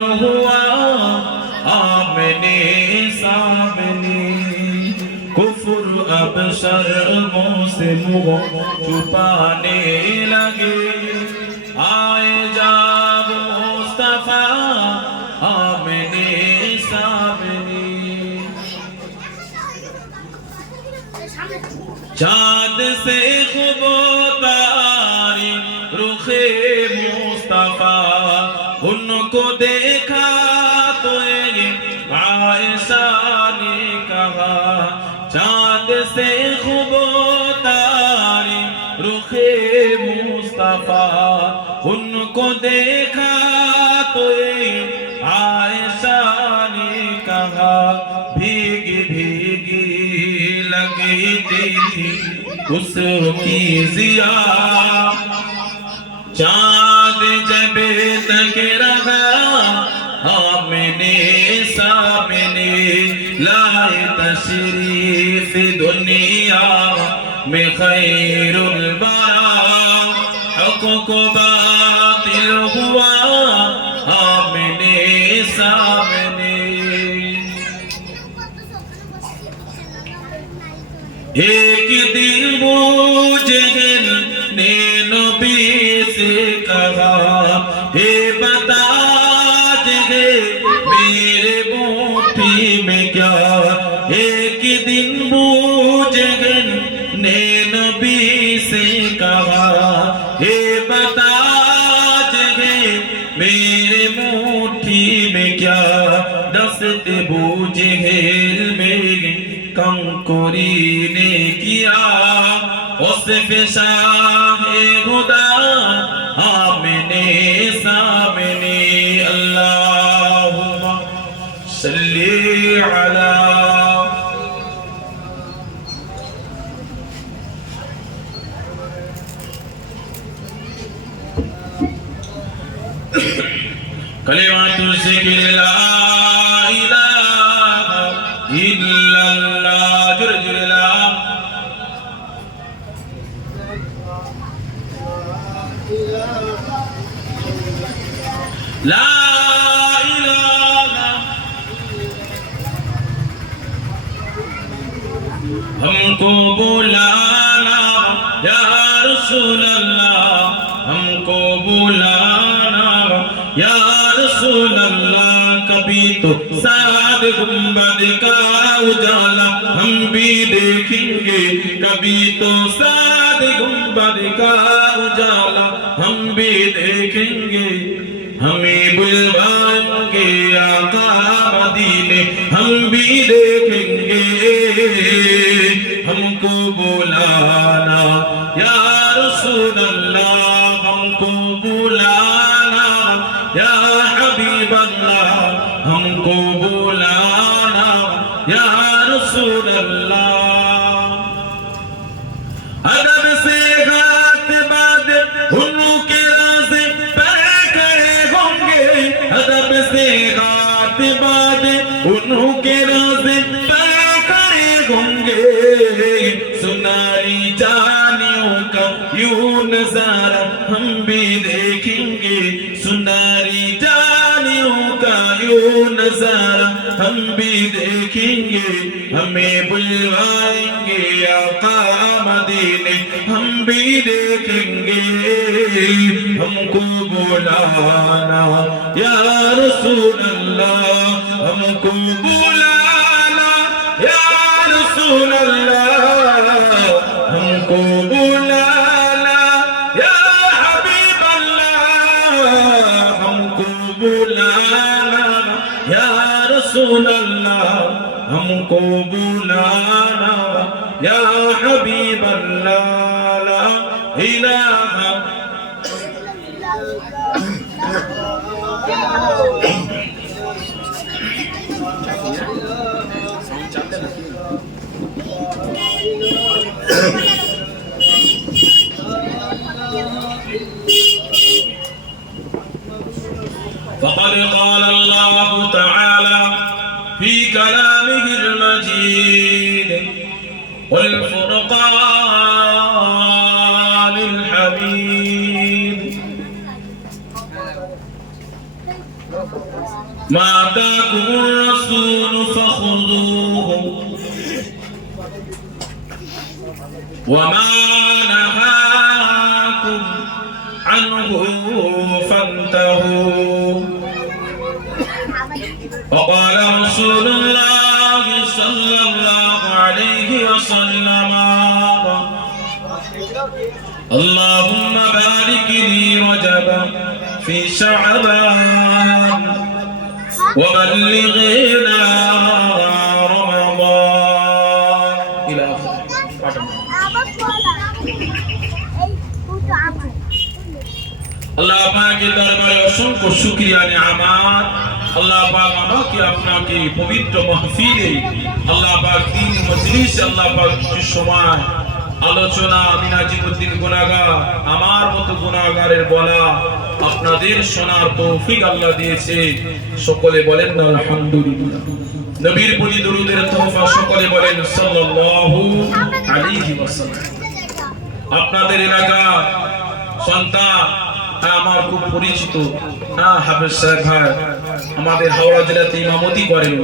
हुआ आमने सामने कुफ्र अब शर्मों से मुँह छुपाने लगे। आए जब मुस्तफा आमने सामने चाँद से खुबोतारी रुखे मुस्तफा उनको देखा तो आयशा ने कहा चाँद से खुबोतारी रुखे मुस्तफा उनको देखा तो आयशा ने कहा भीगी भीगी लगी थी उसकी जिया चाँद जब तक रहा आमने सामने लाए तशरीफ दुनिया में खैरुल बरा हक़ को बातिल हुआ आमने सामने। एक दिन बूझ ने नबी से कहा हे बता दे मेरे मुट्ठी में क्या। एक दिन बूझ ने नबी से कहा हे बता दे मेरे मुट्ठी में क्या। दस्त बूझ मेरी कंकुरी ने किया उस शाहे खुदा आमने सामने। अल्लाहुम्मा सल्ली अला कलिमातुल ज़िक्र ला इलाहा इल्लल्लाह ला इलाहा हमको बुलाना या रसूल अल्लाह हमको बुलाना या रसूल अल्लाह। कभी तो साद गुंबद का उजाला हम भी देखेंगे कभी तो साद गुंबद का उजाला हम भी देखेंगे। हमें बुलवाएंगे आका मदीने हम भी देखेंगे। हमको बुलाना या रसूल अल्लाह हमको बुलाना या हबीब अल्लाह हमको बुलाना या रसूल अल्लाह। अदब से हाथ बांध उनके राज़े अदब से हाथ बांध उनके राज़े तय करे होंगे। सुनारी जानियों का यूं नज़ारा हम भी देखेंगे। सुनारी जानियों का यूं नज़ारा हम भी देखेंगे। हमें बुलवाएंगे आका मदीने हम भी देखेंगे। हमको बुलाना या रसूल अल्लाह हमको बुलाना या रसूल अल्लाह हमको बुलाना या हबीब अल्लाह हमको बुलाना या रसूल अल्लाह हमको बुलाना या हबीब अल्लाह। ला इलाहा فقد قال الله تعالى في كلامه المجيد والفرقان الحميد ما آتاكم الرسول فخذوه وما نهاكم عنه فانتهوا وقال رسول الله صلى الله عليه وسلم اللهم بارك لي رجبا في شعبان وبلغنا رمضان إلى آخره. আল্লাহ পাকের দরবারে অসংখ্য শুকরিয়া নিয়ামত। আল্লাহ পাক আমাকে আপনাকে পবিত্র মাহফিলে আল্লাহ পাক দিন মজলিসে আল্লাহ পাক কিছু সময় আলোচনা আমি নাজিমউদ্দিন গুনাহগার আমার মতো গুনাহগারের বলা আপনাদের শোনার তৌফিক আল্লাহ দিয়েছে। সকলে বলেন না আলহামদুলিল্লাহ। নবীর প্রতি দরুদের তোহফা সকলে বলেন সাল্লাল্লাহু আলাইহি ওয়াসাল্লাম। আপনাদের এলাকা সন্তান আমার খুব পরিচিত হাফেজ সাহেব ভাই আমাদের হাওড়া জেলাতে ইমামতি করেন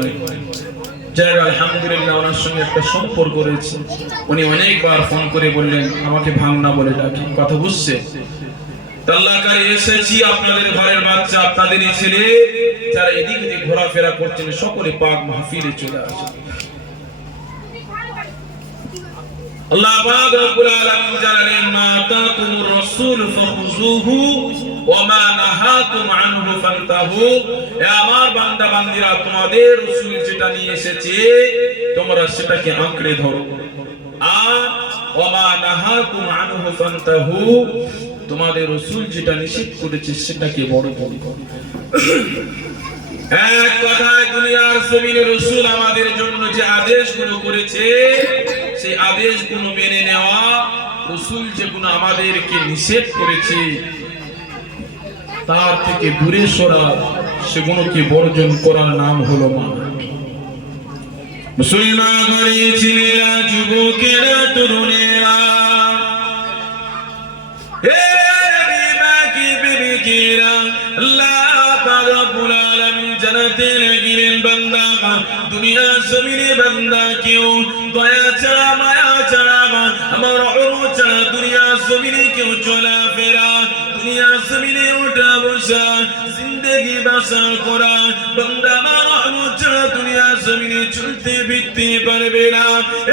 যাই আলহামদুলিল্লাহ ওনার সঙ্গে একটা সম্পর্ক রয়েছে। উনি অনেকবার ফোন করে বললেন আমাকে ভাঙনা বলে ডাকি কথা বুঝছে আল্লাহকারে এসেছি আপনাদের ঘরের বাচ্চা আপনাদেরই ছেলে যারা এদিক ওদিক ঘোরাফেরা করছেন সকলে পাক মাহফিলে চলে আসে। আল্লাহ পাক রব্বুল আলামিন জানালেন মা আতাকুমুর রাসূল ফাখুযুহু ওয়া মা নাহাকুম আনহু ফান্তাহু। এ আমার বান্দা বান্দীরা তোমাদের রাসূল যেটা নিয়ে এসেছে তোমরা সেটাকে আঁকড়ে ধরো আর ওয়া মা নাহাকুম আনহু ফান্তাহু তোমাদের রাসূল যেটা নিষেধ করেছে সেটাকে বড় করো। এক কথায় দুনিয়ার জমিনে রাসূল আমাদের জন্য যে আদেশগুলো করেছে সেই আদেশগুলো মেনে নেওয়া, রাসূল যেগুলো আমাদেরকে নিষেধ করেছে তার থেকে দূরে সরা সেগুলোকে বর্জন করার নাম হলো মানা। মুসলমান ঘরের ছেলেরা যুবকেরা তরুণেরা হে বিমা কি বিবিকেরা আল্লাহ পাক রব্বুল আলামিন জানাতে লাগিলেন বান্দা দুনিয়া জমিনে বান্দা কেউ দয়া ছাড়া মায়া ছাড়া আমার রহমত ছাড়া দুনিয়া জমিনে কেউ চলাফেরা দুনিয়া জমিনে ওঠা বসা জিন্দেগি বাসার করা বান্দা আমার রহমত ছাড়া দুনিয়া জমিনে চলতে ফিরতে পারবে না।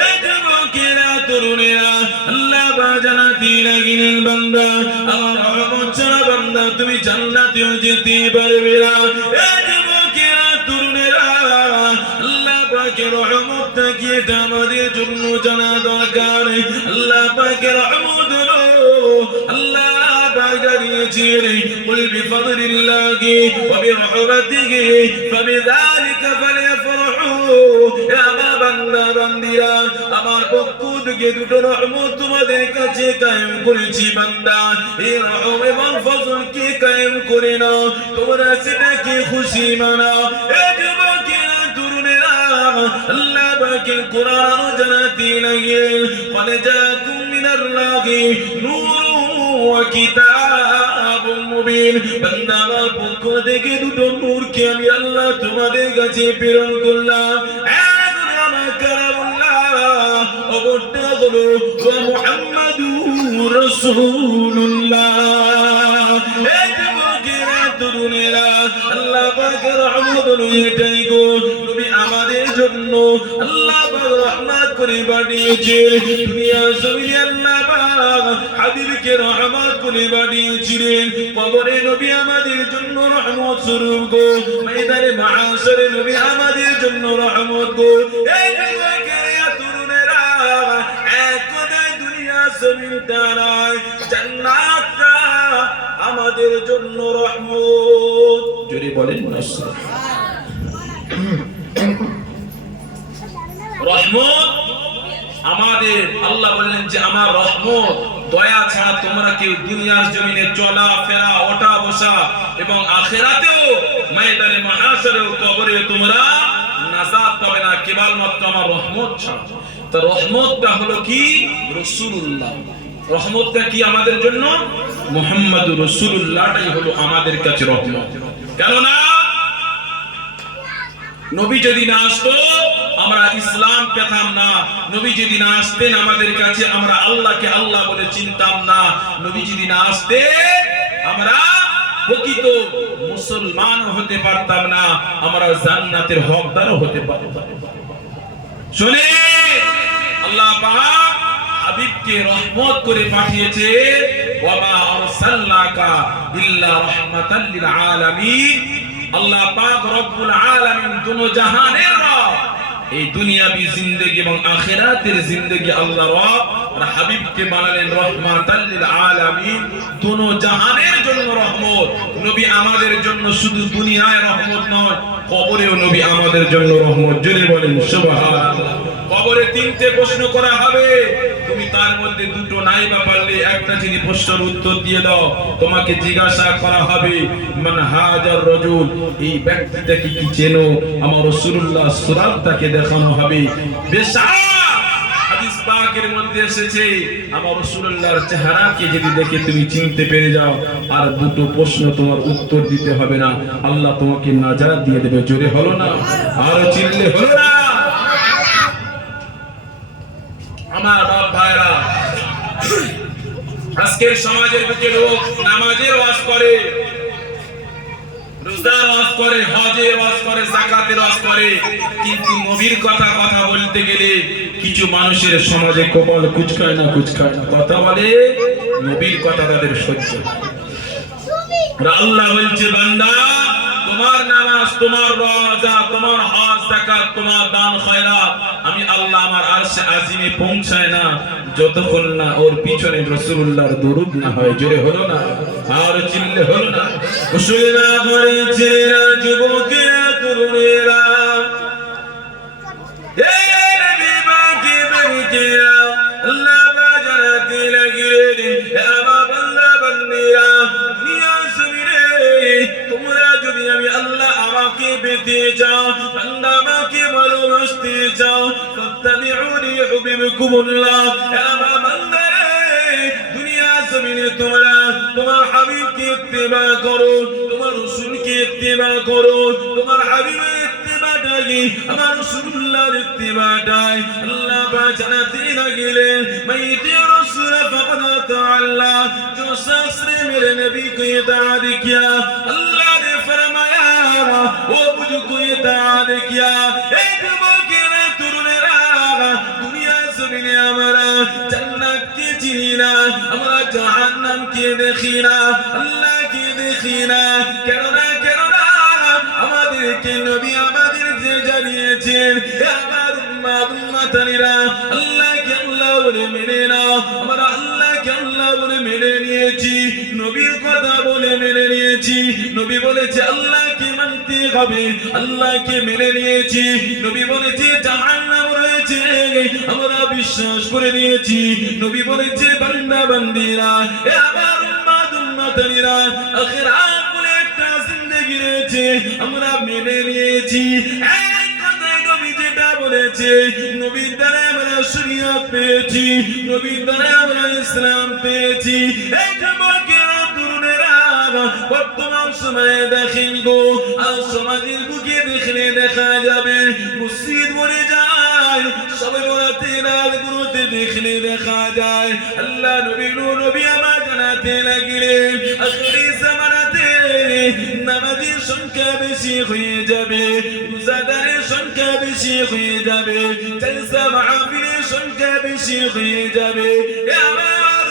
এই যুবকেরা তরুণেরা আল্লাহ পাক জানাতে লাগিলেন বান্দা আমার রহমত ছাড়া বান্দা তুমি জান্নাতেও যেতে পারবে না। এই যুবকেরা তরুণেরা আল্লাহ পাকের রহমতটা কি এটা আমাদের জন্য জানা দরকার। আল্লাহ পাকের রহমত হলো আল্লাহ পাক জানিয়েছেন কুল বিফাদলিল্লাহি ওয়া বিরহমাতিহি ফাবিযালিকা ফালইফরাহু। আমার বান্দা বান্দীরা আমার পক্ষ থেকে দুটো রহমত তোমাদের কাছে কায়েম করেছি বান্দা এই রহম এবং ফজলকে কায়েম করে নাও তোমরা সেটাকে খুশি মানাও। এই যুবকেরা তরুণেরা আল্লাহ পাকের কোরআন জানাতে লাগলেন ক্বাদ জাআকুম মিনাল্লাহি নূরুন ওয়া কিতাবুম মুবিন। বান্দা আমার পক্ষ থেকে দুটো নূরকে আমি আল্লাহ তোমাদের কাছে প্রেরণ করলাম। এক নাম কালামুল্লাহ অপরটা হলো মুহাম্মাদুর রাসূলুল্লাহ। এই যুবকেরা তরুণেরা আল্লাহ পাকের রহমত হলো এটাই গো নবী আমাদের জন্য আল্লাহ পাক রহমত করে পাঠিয়েছেন দুনিয়া জমিনে আল্লাহ পাক হাবিবকে রহমত করে পাঠিয়েছিলেন কবরে নবী আমাদের জন্য রহমত স্বরূপ গো ময়দানে মাহশরে নবী আমাদের জন্য রহমত গো। এই যুবকেরা তরুণেরা এক কথায় দুনিয়া জমিনটা নয় জান্নাতটা আমাদের জন্য রহমত। জোরে বলেন না রহমত আমাদের আল্লাহ বললেন যে আমার রহমত দয়া ছাড়া তোমরা কেউ দুনিয়ার জমিনে চলা ফেরা ওঠা বসা এবং আখিরাতেও ময়দানে মাহশরেও কবরে তোমরা নাজাত পাবে না কেবলমাত্র আমার রহমত ছাড়া। তো রহমতটা হলো কি রাসূলুল্লাহ। রহমতটা কি আমাদের জন্য মুহাম্মদুর রাসূলুল্লাহটাই হলো আমাদের কাছে রহমত। কেননা নবী যদি না আসতো আমরা ইসলাম পেতাম না। নবী যদি না আসতেন আমাদের কাছে আমরা আল্লাহকে আল্লাহ বলে চিনতাম না। নবী যদি না আসতেন আমরা প্রকৃত মুসলমান হতে পারতাম না, আমরা জান্নাতের হকদারও হতে পারতাম। শুনে আল্লাহ পাক হাবিবকে রহমত করে পাঠিয়েছে, ওয়া মা আরসালনাকা ইল্লা রাহমাতাল লিল আলামিন। আল্লাহ পাক রব্বুল আলামিন দুনো জাহানের রব। এই দুনিয়াবি জিন্দেগি এবং আখিরাতের জিন্দেগি আল্লাহ রব আর হাবিবকে বানালেন রাহমাতাল লিল আলামিন, দুনো জাহানের জন্য রহমত। নবী আমাদের জন্য শুধু দুনিয়ায় রহমত নয়, কবরেও নবী আমাদের জন্য রহমত। জোরে বলেন সুবহানাল্লাহ। কবরে তিনটে প্রশ্ন করা হবে, তুমি তার মধ্যে দুটো নাই বা পারলে একটা যদি প্রশ্নের উত্তর দিয়ে দাও, তোমাকে জিজ্ঞাসা করা হবে মান হাজার রাজুল, এই ব্যক্তিটাকে কি চেনো? আমার রাসূলুল্লাহ সুরাতটাকে দেখানো হবে। বেশাক হাদিস পাকের মধ্যে এসেছে আমার রাসূলুল্লাহর চেহারাকে যদি দেখে তুমি চিনতে পেরে যাও, আর দুটো প্রশ্ন তোমার উত্তর দিতে হবে না, আল্লাহ তোমাকে নাজাত দিয়ে দেবে। জোরে হলো না? আর চিনলে হলো না? আমার বাপ ভাইরা, আজকের সমাজের বুকে লোক নামাজের ওয়াজ করে, রোজার ওয়াজ করে, হজের ওয়াজ করে, যাকাতের ওয়াজ করে, কিন্তু নবীর কথা বলতে গেলে কিছু মানুষের সমাজে কপাল কুচকায় না কথা বলে, নবীর কথা তাদের সহ্য। আল্লাহ বলছে বান্দা তোমার নামাজ, তোমার রোজা, তোমার হজ, যাকাত, তোমার দান খয়রাত আমি আল্লাহ আমার আরশে আজিমে পৌঁছায় না যতক্ষণ না ওর পিছনে রাসূলুল্লাহর দরুদ না হয়। জোরে হলো না? আর চিল্লে হলো না? মুসলমান ঘরে ছেলেরা, যুবকেরা, তরুণেরা, এ নবী বাকি বেরিকেরা আল্লাহ বাজাতে লাগলেন। আমার বান্দা বান্দিরা, দুনিয়া জমিনে তোমরা যদি আমি আল্লাহ আমাকে পেতে চাও, বান্দা আমাকে ভালোবাসতে চাও, ফাত্তাবিউনি ইউহিব্বুকুমুল্লাহ। আমার বান্দারা, দুনিয়া জমিনে তোমরা তোমার হাবিবকে ইত্তেবা করো, তোমার রাসূলকে ইত্তেবা করো, তোমার হাবিবের ইত্তেবাটাই আমার রাসূলুল্লাহর ইত্তেবাটাই আল্লাহ পাক জানাতে লাগলেন। মাইতি রাসূল ফাকাদ আল্লাহ, जो शख्स ने मेरे नबी को इताअत किया, अल्लाह ने फरमाया वो मुझको इताअत किया। एक बकेरा तुरनेरा दुनिया जमीने हमारा जन्नत की जीना, हमारा जहन्नम की देखिना, अल्लाह की देखिना। केरोना केरोना আমাদেরকে নবী আমাদেরকে জানিয়েছেন, আমার উম্মতানিরা আল্লাহকে আল্লাহ বলে মেনে নাও। আমরা আল্লাহকে আল্লাহ বলে মেনে নিয়েছি, নবীর কথা বলে মেনে নিয়েছি। নবী বলেছে আল্লাহকে মানতে হবে, আল্লাহকে মেনে নিয়েছি। নবী বলেছে জাহান্নাম রয়েছে, আমরা বিশ্বাস করে নিয়েছি। নবী বলেছে বান্দা বান্দিরা, এ আমার উম্মতানিরা, আখিরাত বলে একটা জিন্দেগি রয়েছে, আমরা মেনে নিয়েছি। এক কথায় নবী যেটা বলেছে, নবীর দ্বারা আমরা শরীয়ত পেয়েছি, নবীর দ্বারা আমরা ইসলাম পেয়েছি। এই যুবকেরা, তরুণেরা, বর্তমান সময়ে দেখেন গো, আর সমাজের বুকে দেখলে দেখা যাবে মসজিদ ভরে যায়, সবে বরাতে রাতগুলোতে দেখলে দেখা যায় আল্লাহ নবী আমার জানাতে লাগলেন আখিরি জামানাতে নামাজীর সংখ্যা বেশি হয়ে যাবে, রোজাদারের সংখ্যা বেশি হয়ে যাবে, জলসা মাহফিলের সংখ্যা বেশি হয়ে যাবে। এ আমার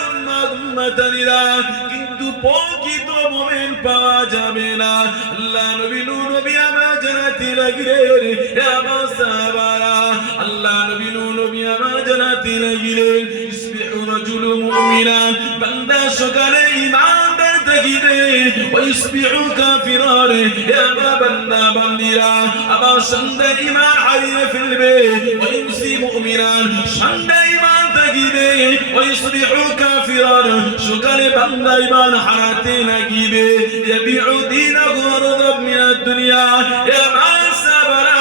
উম্মতানিরা, কিন্তু প্রকৃত মুমিন পাওয়া যাবে না। আল্লাহ নবী আমার জানাতে লাগলেন, এ আমার সাহাবারা, আল্লাহ নবী আমার জানাতে লাগলেন ইসবিহু রাজুলু মুমিনান, বান্দা সকালে ঈমানদার থাকিবে, ওয়া ইসবিহু কাফিরান, এ আমার বান্দা বান্দিরা আবার সন্ধ্যায় ঈমান হারিয়ে ফেলবে, ওয়া ইমসি মুমিনান, সন্ধ্যায় ঈমান থাকিবে, ওয়া ইসবিহু কাফিরান, সকালে বান্দা ঈমান হারাতে লাগিবে। ইয়াবিউ দীনাহু আরদাম মিনাদ দুনিয়া, এ আমার সাহাবারা,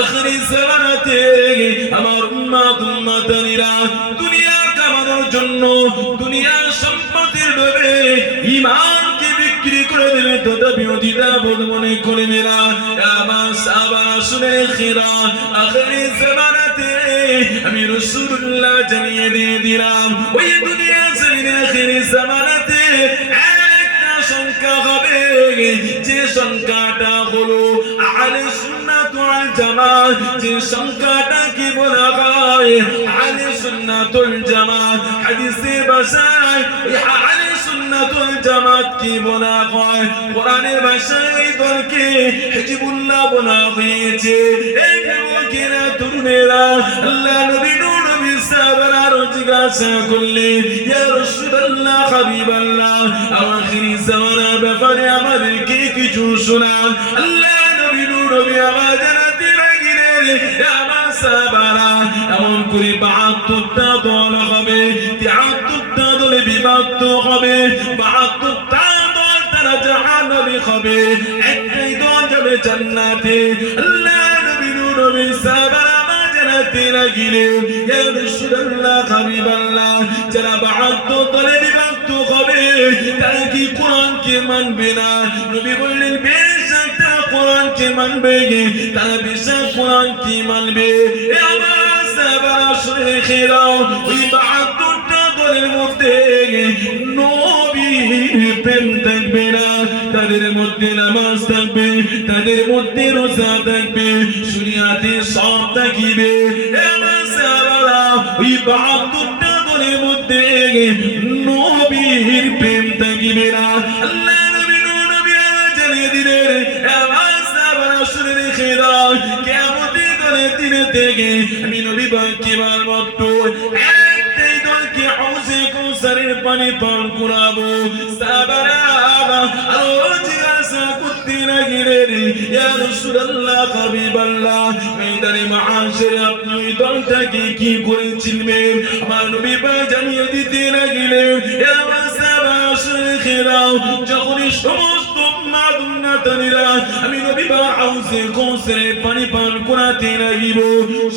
আখিরি জামানাতে আমার উম্মতানিরা দুনিয়া কামানোর জন্য, দুনিয়ার সম্পদের লোভে ঈমানকে বিক্রি করে দেবে, তথাপিও দ্বিধাবোধ মনে করে মেরা আমার সাহাবারা শুনে খিরা আখিরি জামানাতে আমি রাসূলুল্লাহ জানিয়ে দিয়ে দিলাম ওই দুনিয়া জমিনে আখিরি জামানাতে একটা সংখ্যা হবে যে সংখ্যাটা হলো আহলে সুন্নাত ওয়াল জামাত যে সংখ্যাটা কি বলা হয় আহলে সুন্নাত ওয়াল জামাত হাদিসে ভাষায় আহলে সুন্নাত ওয়াল জামাত কি বলা হয় কোরআনের ভাষায় এই দলকে হিজবুল্লাহ বলা হয়েছে এই যুবকেরা তরুণেরা আল্লাহ নবী নবী সাহাবারা জিজ্ঞাসা করলেন ইয়া রাসূলুল্লাহ হাবিবাল্লাহ আখিরি জামানার ব্যাপারে আমাদেরকে কিছু শোনান আল্লাহ নবী নবী আমার জানাতে লাগলেন আমার সাহাবারা এমন করে ৭২টা দল হবে ৭৩টা দলে বিভক্ত হবে ৭২টা দল তারা জাহান্নামে হবে একটাই দল যাবে জান্নাতে আল্লাহ নবী নবী সাহাবারা জানাতে লাগলেন ইয়া রাসূলুল্লাহ হাবিবাল্লাহ যারা ৭২ দলে বিভক্ত হবে তারা কি কোরআনকে মানবে না নবী বললেন বেশ তারা কোরআনকে মানবে তারা বিশ্বাস কোরআনকে মানবে এ আমার সাহাবারা শুনেখিরা ওই ৭২টা দলের মধ্যে নবীর প্রেম থাকবে না তাদের মধ্যে নামাজ থাকবে তাদের মধ্যে রোজা থাকবে শরিয়াতে সব থাকিবে এ আমার সাহাবারা ওই ৭২টা দলের মধ্যে নবীর প্রেম থাকিবে না আল্লাহ নবী নবী জানিয়ে দিলেন আমার সাহাবারা শুনেখিরা কিয়ামতের দিনে থেকে আমি নবী পাককে মাত্র একটাই দলকে হাউজে কাউসারের পানি পান করাবো সাহাবারা আরো জিজ্ঞাসা করতে লাগলেন ইয়া রাসূলুল্লাহ হাবিবাল্লাহ ময়দানে মাহশরে আপনি ওই দলটাকে কি করে চিনবেন আমার নবী পাক জানিয়ে দিতে লাগলেন ইয়া সাহাবারা শুনেখিরা যখনই সমস্ত আমি নবী পাক হাউজে কাউসারের পানি পান করাতে লাগিব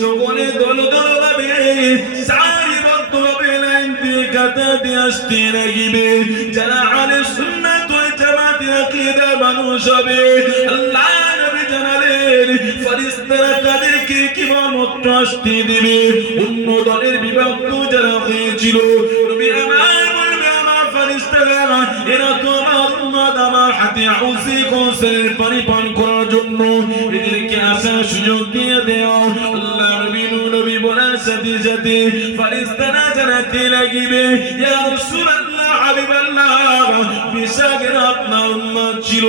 সকলে দল দল ভাবে সারিবদ্ধ ভাবে লাইন দিয়ে কাতা দিয়ে আসতে লাগিবে যারা আহলে সুন্নাত ওয়াল জামাতের আকীদার মানুষ হবে আল্লাহ নবী জানালেন ফেরেশতারা তাদেরকে কিয়ামত আসতে দিবে অন্য দলের বিভক্ত যারা হয়েছিল নবী আমার বলবে আমার ফেরেশতারা এরা তো আমার উম্মত আমার হাতে হাউজে কাউসারের পানি পান করার জন্য এদেরকে আসার সুযোগ দিয়ে দেও আল্লাহ নবী বলার সাথে সাথে ফেরেশতারা জানাতে লাগিবে ইয়া রাসূলুল্লাহ হাবিবাল্লাহ বিশাগের আপনার উম্মত ছিল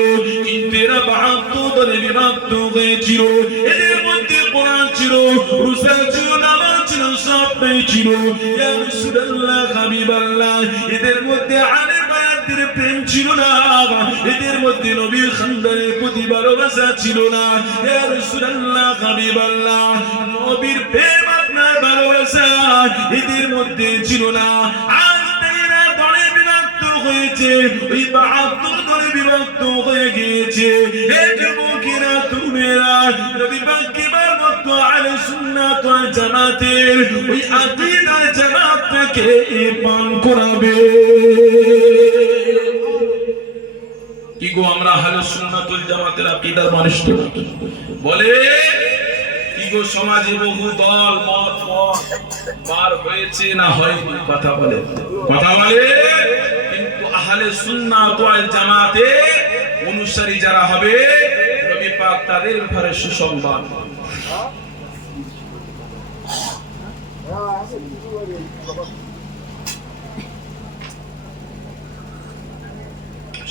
কিন্তু এরা ৭২ দলে বিভক্ত হয়েছিল এদের মধ্যে কোরআন ছিল রোজা ছিল নামাজ ছিল সবটাই ছিল ইয়া রাসূলুল্লাহ হাবিবাল্লাহ এদের মধ্যে আলেম বায়াতদের প্রেম ছিল না এদের মধ্যে নবীর খানদানের প্রতি ভালোবাসা ছিল না ইয়া রাসূলুল্লাহ হাবিবাল্লাহ নবীর প্রেম আপনার ভালোবাসা এদের মধ্যে ছিল না আজ তারা দলে বিভক্ত হয়েছে ওই ৭২ দলে বিভক্ত হয়ে গিয়েছে এই যুবকেরা তরুণেরা নবী পাককে মানত আহলে সুন্নাত ওয়াল জামাতের ওই আকীদার জামাতকে পান করাবে কি গো আমরা আহলে সুন্নাত ওয়াল জামাতের আকীদার মানুষ তো বলে কি গো সমাজে বহু দল মত পার হয়েছে না হয়নি কথা বলে কিন্তু আহলে সুন্নাত ওয়াল জামাতের অনুসারী যারা হবে নবী পাক তাদের ব্যাপারে সুসংবাদ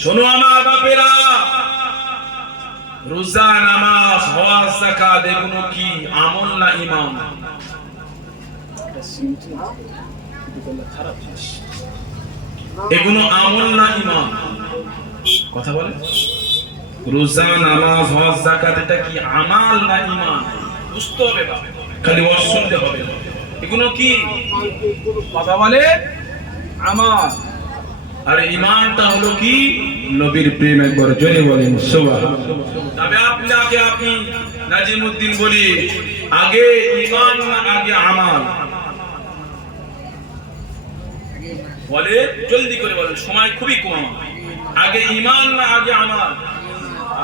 শোনো আমার বাপেরা রোজা নামাজ হজ যাকাত এগুলো কি আমল না ঈমান এগুলো আমল না ঈমান কথা বলে রোজা নামাজ হজ যাকাত এটা কি আমাল না ঈমান বুঝতে হবে বাবা খালি ওয়াজ শুনতে হবে এগুলো কি কথা বলে আমাল আর ঈমানটা হলো কি নবীর প্রেম একবার জোরে বলেন সুবহানাল্লাহ তবে আপনি নাজিমউদ্দিন বলি আগে ঈমান না আগে আমাল বলে জলদি করে বলেন সময় খুবই কম আগে ঈমান না আগে আমাল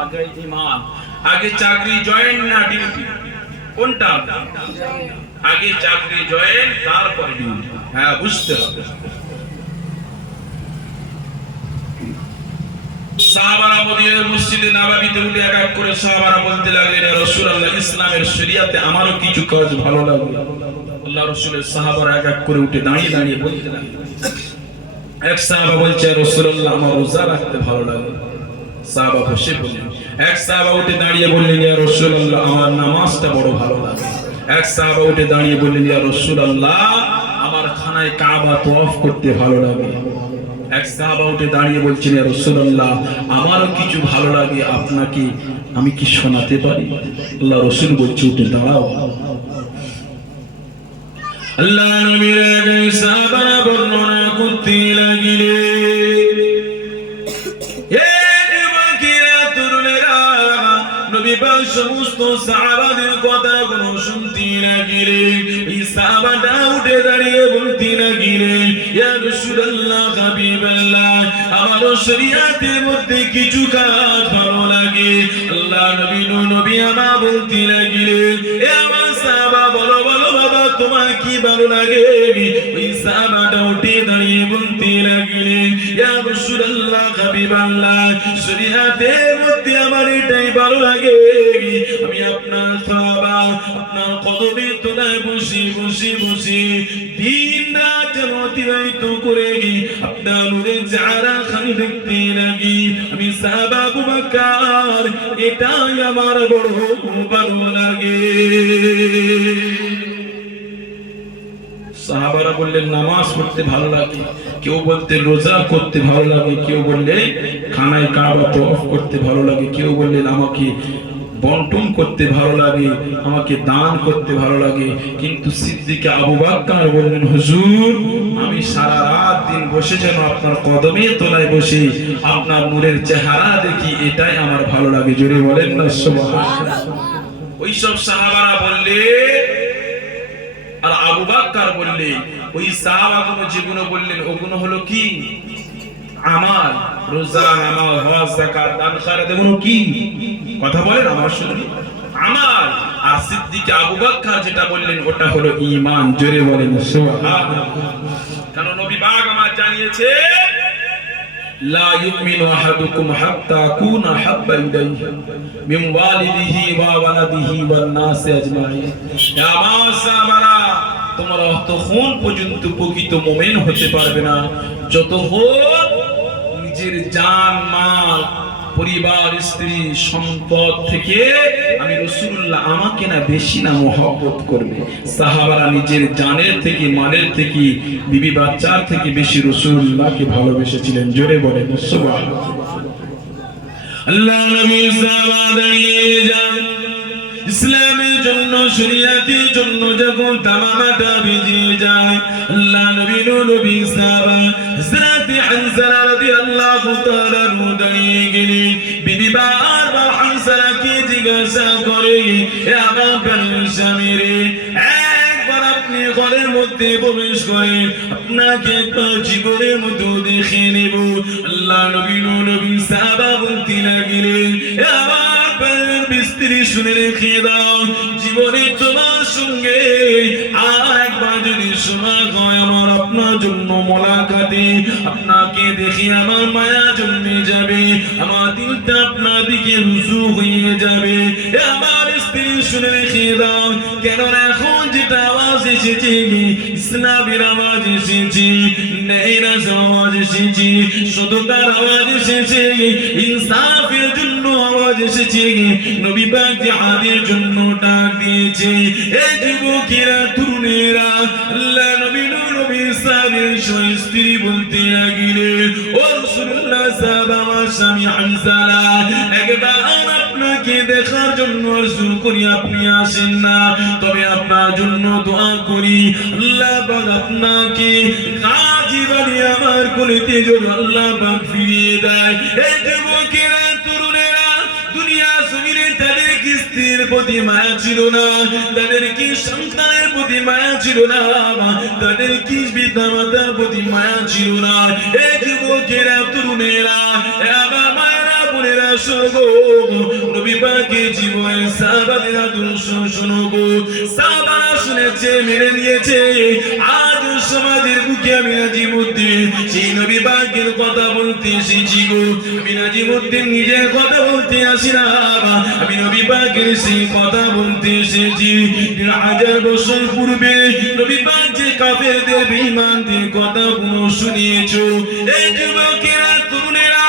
আগে ঈমান আগে চাকরি জয়েন না ডিউটি? কোনটা? আগে চাকরি জয়েন, তারপরে ডিউটি। হ্যাঁ, বুঝতে হবে। সাহাবারা মদিনার মসজিদে নববীতে উঠে এক এক করে সাহাবারা বলতে লাগলেন, ইয়া রাসূলুল্লাহ, ইসলামের শরীয়তে আমারও কিছু কাজ ভালো লাগে। আল্লাহ রাসূলের সাহাবারা এক এক করে উঠে দাঁড়িয়ে দাঁড়িয়ে বলতে লাগলেন। এক সাহাবা বলছে, ইয়া রাসূলুল্লাহ, আমার রোজা রাখতে ভালো লাগে। সাহাবা বসে বললেন। এক সাহাবা উঠে দাঁড়িয়ে বললেন, ইয়া রাসূলুল্লাহ, আমার নামাজটা বড় ভালো লাগে। এক সাহাবা উঠে দাঁড়িয়ে বললেন, ইয়া রাসূলুল্লাহ, আমার খানায় কাবা তওয়াফ করতে ভালো লাগে। এক সাহাবা উঠে দাঁড়িয়ে বলছেন, ইয়া রাসূলুল্লাহ, আমারও কিছু ভালো লাগে, আপনাকে আমি কি শোনাতে পারি? আল্লাহ রাসূল বলছে, উঠে দাঁড়াও। আল্লাহ নবীর এক সাহাবারা বর্ণনা করতে লাগলেন, হে যুবকেরা, তরুণেরা, নবী পাক সমস্ত সাহাবাদের কথাগুলো শুনতে লাগলেন। এই সাহাবাটা উঠে দাঁড়িয়ে বলতে লাগলেন, ইয়া রাসূলুল্লাহ, হাবিবাল্লাহ, আমার শরীয়তের মধ্যে কিছু কাজ ভালো লাগে। আল্লাহ নবী আমার বলতে লাগলেন, এ আমার সাহাবা, বলো বলো বাবা, তোমার কি ভালো লাগে? ওই সাহাবাটা উঠে দাঁড়িয়ে বলতে লাগলেন, ইয়া রাসূলুল্লাহ, হাবিবাল্লাহ, শরীয়তের মধ্যে আমার এটাই ভালো লাগে, আমি আপনার সাহাবা, আপনার কদমের তলায় বসে বসে বসে দিন রাত অতিবাহিত করে আপনার নূরের চেহারা খানি দেখতে লাগি। আমি সাহাবা আবু বকর, এটাই আমার বড় ভালো লাগে। সাহাবারা বললেন, নামাজ পড়তে ভালো লাগে, কেউ বলতে রোজা করতে ভালো লাগে, কেউ বললেন খানায় কাবা তওয়াফ করতে ভালো লাগে, কেউ বললেন আমাকে বন্টন করতে ভালো লাগে, আমাকে দান করতে ভালো লাগে। কিন্তু সিদ্দিক আবু বকর বললেন, হুজুর, আমি সারা রাত দিন বসে যেন আপনার কদমের তলায় বসে আপনার নূরের চেহারা দেখি, এটাই আমার ভালো লাগে। জোরে বলেন না সুবহানাল্লাহ। ওইসব সাহাবারা বললে, আর আবু বকর বললে, ওই সাহাবাগুলো যেগুলো বললেন ওগুলো হলো কি? আমাল, রোজা, নামাজ, হজ, যাকাত, দান, খায়রাত, এগুলো কি? কথা বলেন, আমার শুনুন, আমাল। আর সিদ্দিক আবু বকর যেটা বললেন ওটা হলো ঈমান। জোরে বলেন সুবহানাল্লাহ। কারণ নবী পাক আমার জানিয়েছে, লা ইউমিনু আহাদুকুম হাত্তা কুনা হাব্বা ইলাইহি মিন ওয়ালিদিহি ওয়া ওয়ালাদিহি ওয়ান নাসি আজমাইন। ইয়া আমার সাহাবারা, তোমরা ততক্ষণ পর্যন্ত প্রকৃত মুমিন হতে পারবে না যতক্ষণ নিজের জান, মাল, পরিবার, স্ত্রী, সম্পদ থেকে আমি রাসূলুল্লাহ আমাকে না বেশি না মহব্বত করবে। সাহাবারা নিজের জানের থেকে, মালের থেকে, বিবি বাচ্চার থেকে বেশি রাসূলুল্লাহকে ভালোবেসেছিলেন। জোরে বলেন সুবহানাল্লাহ। আল্লাহ নবী সাহাবা দাঁড়িয়ে যান, ইসলামের জন্য, শরীয়তের জন্য যখন তামামাটা ভিজিয়ে যায়, আল্লাহ নবী সাহাবা হযরত হানজালা রাদিয়াল্লাহু তাআলা দাঁড়িয়ে গেলেন। বিবি বারবার হানজালাকে জিজ্ঞাসা করে, হে আমার প্রাণের স্বামী রে, একবার আপনি ঘরের মধ্যে প্রবেশ করেন, আপনাকে একবার জীবনের মতো দেখে নেব। আল্লাহ নবী সাহাবা বলতে লাগলেন, হে আমার প্রাণের স্ত্রী, শুনে রেখে দাও, জীবনে তোমার সঙ্গে আর একবার যদি সময় হয় আমার আপনার জন্য মোলাকাতে, আপনাকে দেখে আমার মায়া জন্মে যাবে, আমার দিলটা আপনার দিকে রুজু হয়ে যাবে। আমার স্ত্রী, শুনে রেখে দাও, কেন এখন যেটা আওয়াজ এসেছে, ইসলামের আওয়াজ এসেছে, ন্যায়ের আওয়াজ এসেছে, সততার আওয়াজ এসেছে, ইনসাফের জন্য আওয়াজ এসেছে, নবী পাক জিহাদের জন্য ডাক দিয়েছে। এই যুবকেরা, তরুণেরা, আল্লাহ নবী সাহাবীর স্ত্রী বলতে লাগলেন, ও রাসূলুল্লাহ সাহাব, আমার স্বামী হানজালা একবার আপনাকে দেখার জন্য আরজু করি, আপনি আসেন না, তবে আপনার জন্য দোয়া করি, আল্লাহ পাক আপনাকে কাজী বানিয়ে আমার কোলেতে যেন আল্লাহ পাক ফিরিয়ে দেয়। এই যুবকেরা, তরুণেরা, দুনিয়া জমিনে তাদের কি স্ত্রীর প্রতি মায়া ছিল না, তাদের কি সন্তানের প্রতি মায়া ছিল না, তাদের কি পিতা মাতার প্রতি মায়া ছিল না? এই যুবকেরা, তরুণেরা, আমার মায়েরা বোনেরা শোনো গো, নবী পাকের জীবনে সাহাবাদের আদর্শ শোনো গো। সাহাবারা শুনেছে, মেনে নিয়েছে। আজ সমাজের বুকে আমি নাজিমুদ্দিন সেই নবী পাকের কথা বলতে এসেছি গো। আমি নাজিমুদ্দিন নিজের কথা বলতে আসি না, আমি নবী পাকের সেই কথা বলতে এসেছি। 1000 বছর পূর্বে নবী পাক যে কাফেরদের বেঈমানদের কথাগুলো শুনিয়েছো, এই যুবকেরা তরুণেরা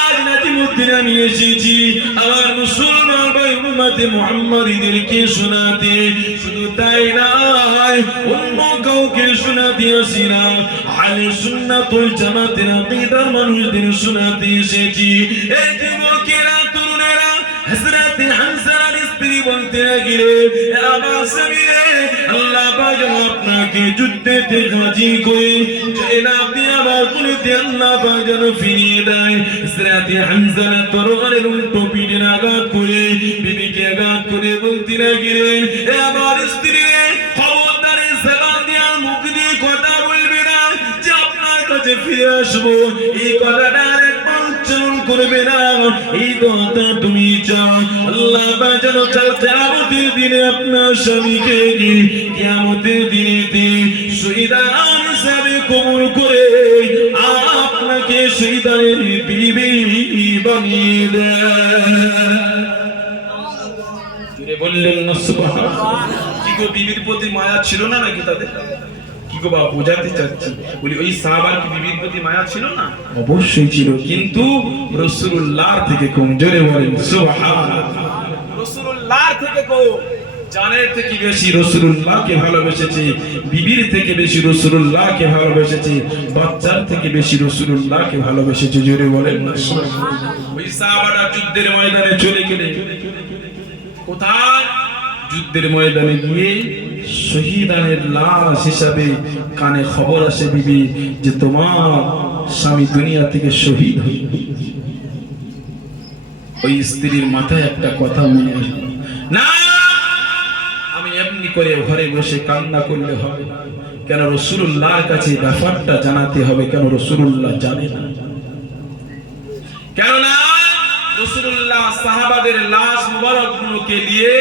আজ নাজিমুদ্দিন আমি এসেছি আমার মুসলমান ভাই উম্মতে মুহাম্মাদীদেরকে শোনাতে। শুধু তাই নয়, অন্য কাউকে শোনাতে আসি না, আহলে সুন্নাত ওয়াল জামাতের আকীদার মানুষদের শোনাতে এসেছি। এই যুবকেরা তরুণেরা হযরত হামজার স্ত্রী বলতে গেলেন, আমার স্বামী আল্লাহ পাক যেন আপনাকে যুদ্ধেতে গাজী করে আপনি আবার গুলিতে আল্লাহ পাক যেন ফিরিয়ে দেয়। হযরত হামজা তরবারের উল্টো পিঠে আঘাত করে বিবিকে আঘাত করে বলতে গেলেন, আমার স্ত্রী খবরদার সালাম দিয়ে মুখ দিয়ে কথা বলবে না যে আপনার কাছে ফিরে আসবো, এই কথাটা আরেকবার উচ্চারণ করবে না। এই কথা তুমি চাও আল্লাহ পাক যেন কিয়ামতের দিনে আপনার স্বামীকে কিয়ামতের দিনেতে শহীদান হিসাবে কবুল করে আপনাকে শহীদের বিবি বানিয়ে দেয়। বললেন না সুবহানাল্লাহ। কি গো, বিবির প্রতি মায়া ছিল না নাকি তাদের? কি গো বাবা, বোঝাতে চাচ্ছি, বলি ওই সাহাবার কি বিবির প্রতি মায়া ছিল না? অবশ্যই ছিল, কিন্তু রাসূলুল্লাহ থেকে কম। জোরে বলেন সুবহানাল্লাহ। রাসূলুল্লাহ থেকে কম, জানের থেকে বেশি রাসূলুল্লাহকে ভালোবেসেছে, বিবির থেকে বেশি রাসূলুল্লাহকে ভালোবেসেছে, বাচ্চার থেকে বেশি রাসূলুল্লাহকে ভালোবেসেছে। জোরে বলেন সুবহানাল্লাহ। ওই সাহাবারা যুদ্ধের ময়দানে চলে গেলে কোথায়? যুদ্ধের ময়দানে গিয়ে শহীদানের লাশ হিসাবে কানে খবর আসে বিবি যে তোমার স্বামী দুনিয়া থেকে শহীদ হয়ে। ওই স্ত্রীর মাথায় একটা কথা মনে আসে, না আমি এমনি করে ঘরে বসে কান্না করলে হবে কেন? রাসূলুল্লাহর কাছে ব্যাপারটা জানাতে হবে। কেন? রাসূলুল্লাহ জানে না। কেননা রাসূলুল্লাহ সাহাবাদের লাশ মুবারকগুলোকে নিয়ে,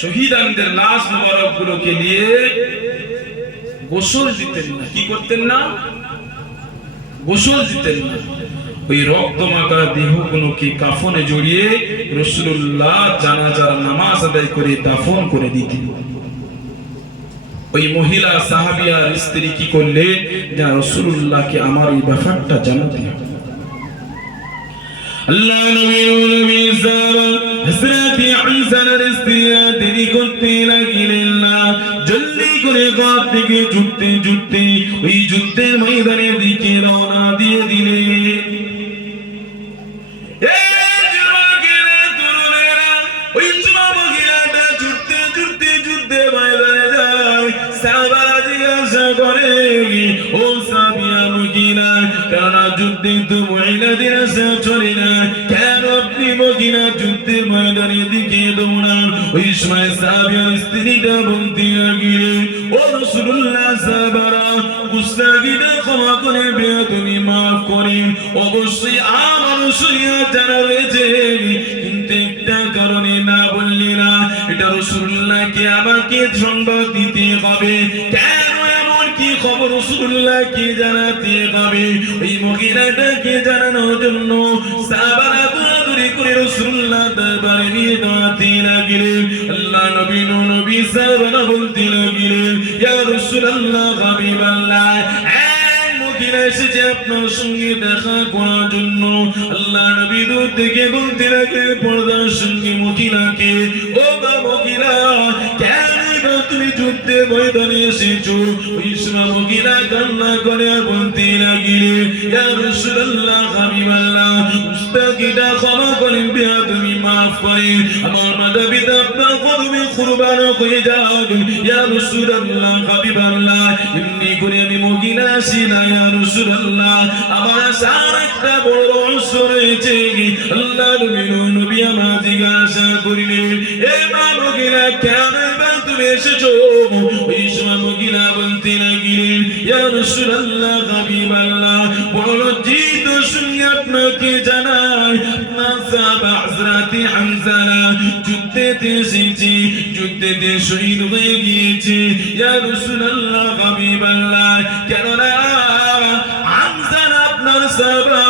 শহীদানদের লাশ মুবারকগুলোকে নিয়ে গোসল দিতেন না। কি করতেন না? গোসল দিতেন না। ওই রক্তমাখা দেহগুলোকে কাফনে জড়িয়ে রাসূলুল্লাহ জানাজার নামাজ আদায় করে দাফন করে দিতেন। ওই মহিলা সাহাবিয়ার স্ত্রী কি করলেন, যা রাসূলুল্লাহকে আমার এই ব্যাপারটা জানাতে হবে। আল্লাহ নবী সাহাবা হযরত হামজার স্ত্রী দেরি করতে লাগলেন না, জলদি করে ঘর থেকে ছুটতে ছুটতে ওই যুদ্ধের ময়দানের দিকে রওনা দিয়ে দিলেন। ওই যুবকেরা ছুটতে ছুটতে যুদ্ধের ময়দানে যায়। সাহাবারা জিজ্ঞাসা করে, ও সাবিয়া মহিলা, কেন যুদ্ধে তো মহিলাদের আসা চলে না, কেন আপনি মহিলা যুদ্ধের ময়দানের দিকে দৌড়ান? ওই সময় সাহাবিয়ার স্ত্রীটা বলতে লাগলেন, ও রাসূলুল্লাহ, সাহাবারা গুস্তাখিটা ক্ষমা করে বেয়াদবি মাফ করেন। অবশ্যই আমার শরীয়ত জানা রয়েছে, কিন্তু একটা কারণে না বললে না, এটা রাসূলুল্লাহকে আমাকে সংবাদ দিতে হবে। কেন? এমন কি খবর রাসূলুল্লাহকে জানাতে হবে? ওই মহিলাটাকে জানানোর জন্য সাহাবারা দৌড়াদৌড়ি করে রাসূলুল্লাহ দরবারে নিয়ে দাঁড়াতে লাগলেন। আল্লাহ নবী সাহাবারা বলতে লাগলেন, ইয়া রাসূলুল্লাহ, হাবিবাল্লাহ, মহিলা এসেছে আপনার সঙ্গে দেখা করার জন্য। আল্লাহ নবী দূর থেকে বলতে লাগলেন, পর্দার সঙ্গে মহিলাকে, ও বা মহিলা, কেন তুমি যুদ্ধের ময়দানে এসেছো? ওই সময় মহিলা কান্না করে আর বলতে লাগলেন, ইয়া রাসূলুল্লাহ, হাবিবাল্লাহ, গুস্তাখিটা ক্ষমা করেন, বেয়াদবি মাফ করেন, আমার মাতা পিতা আপনার কদমে কুরবান হয়ে যাক। ইয়া রাসূলুল্লাহ, হাবিবাল্লাহ, এমনি করে আমি মহিলা আসি না। ইয়া রাসূলুল্লাহ, আমার আসার একটা বড় রহস্য রয়েছে। আল্লাহ নবী আমার জিজ্ঞাসা করিলেন, এ মা মহিলা, কেন তুমি এসেছো? ওই সময় মহিলা বলতে লাগলেন, ইয়া রাসূলুল্লাহ, হাবিবাল্লাহ, বড় লজ্জিত শুনে আপনাকে জানাই, সাহাবা হযরত হামজা যুদ্ধেতে এসেছে, যুদ্ধেতে শহীদ হয়ে গিয়েছে। ইয়া রাসূলুল্লাহ হাবিবাল্লাহ, কেননা হামজা আপনার সাহাবা,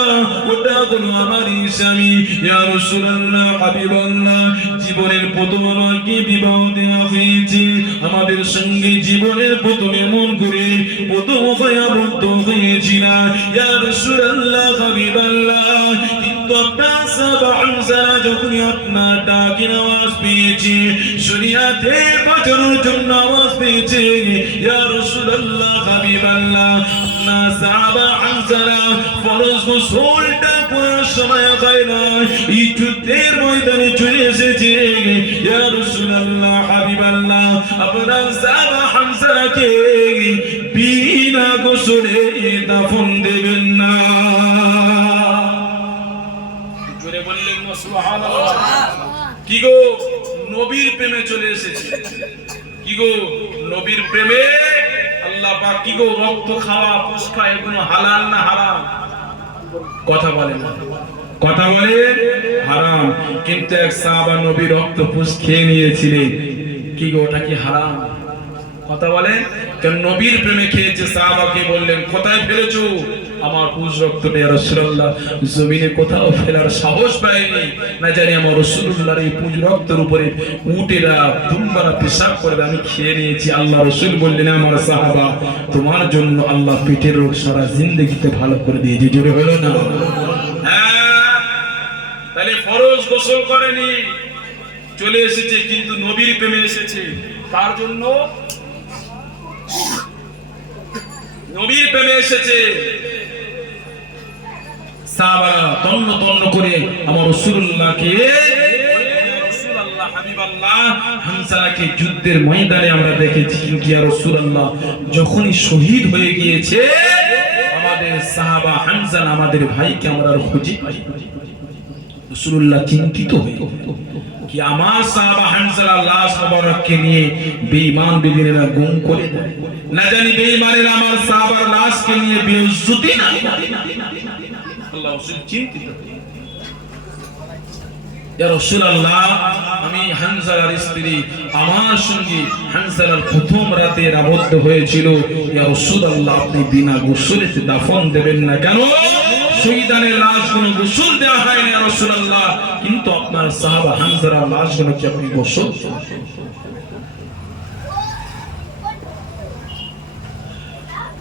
ওটা হলো আমার স্বামী। ইয়া রাসূলুল্লাহ হাবিবাল্লাহ, জীবনের প্রথম আমাকে বিবাহ দেওয়া হয়েছে, আমাদের সঙ্গে জীবনের প্রথম এমন করে প্রথম হয়ে আবদ্ধ হয়েছিলাম। ইয়া রাসূলুল্লাহ হাবিবাল্লাহ, কিন্তু আপনার সাহাবা হামজা যখনই আপনার ডাকের আওয়াজ পেয়েছে, শরীয়তের বাঁচানোর জন্য আওয়াজ পেয়েছে, ইয়া রাসূলুল্লাহ হাবিবাল্লাহ, আপনার সাহাবা হামজা ফরজ গোসলটা করার সময় হয় না, এই যুদ্ধের ময়দানে চলে এসেছে। ইয়া রাসূলুল্লাহ হাবিবাল্লাহ, আপনার সাহাবা হামজাকে বিনা গোসলে দাফন দেবেন না। জোরে বললেন না সুবহানাল্লাহ। কি গো, নবীর প্রেমে চলে এসেছে। কি গো, নবীর প্রেমে আল্লাহ পাক কি গো, রক্ত খাওয়া পুষ খাওয়া এগুলো হালাল না হারাম? কথা বলেন, কথা বলেন হারাম। কিন্তু এক সাহাবা নবী রক্ত পুষ খেয়ে নিয়েছিলেন, কি গো, ওটা কি হারাম? কথা বলেন। কারণ নবীর প্রেমে খেয়েছে। সাহাবাকে বললেন, কোথায় ফেলেছো আমার পুষ রক্তটা? ইয়া রাসূলুল্লাহ, জমিনে কোথাও ফেলার সাহস পাইনি, না জানি আমার রাসূলুল্লাহর এই পুষ রক্তের উপরে উটেরা দুম্বারা পেশাব করে আমি খেয়ে নিয়েছি। আল্লাহ রাসূল বললেন, আমার সাহাবা, তোমার জন্য আল্লাহ পেটের রোগ সারা জিন্দেগিতে ভালো করে দিয়েছে। জোরে হলো না? হ্যাঁ, তাহলে ফরজ গোসল করেনি, চলে এসেছে, কিন্তু নবীর প্রেমে এসেছে। তার জন্য নবীর প্রেমে এসেছে। সাহাবারা তন্ন তন্ন করে আমার রাসূলুল্লাহকে, রাসূলুল্লাহ হাবিবাল্লাহ হামজাকে যুদ্ধের ময়দানে আমরা দেখেছি। কিন্তু ইয়া রাসূলুল্লাহ, যখনই শহীদ হয়ে গিয়েছে আমাদের সাহাবা হামজা, আমাদের ভাইকে আমরা আর খুঁজে পাই। রাসূলুল্লাহ চিন্তিত হয়ে কি আমার সাহাবা হামজার লাশ মুবারককে নিয়ে বেঈমান বেদিনেরা গুম করে দেয়, না জানি বেঈমানেরা আমার সাহাবার লাশকে নিয়ে বেইজ্জতি না করে। আল্লাহ রাসূল চিন্তিত। ইয়া রাসূলুল্লাহ, আমি হামজার স্ত্রী, আমার সঙ্গে হামজার প্রথম রাতে আবদ্ধ হয়েছিল। ইয়া রাসূলুল্লাহ, আপনি বিনা গোসলে দাফন দেবেন না কেন? শহীদানের লাশ কোনো গোসল দেওয়া হয় না ইয়া রাসূলুল্লাহ, কিন্তু আপনার সাহাবা হামজার লাশগুলো কি আপনি গোসল?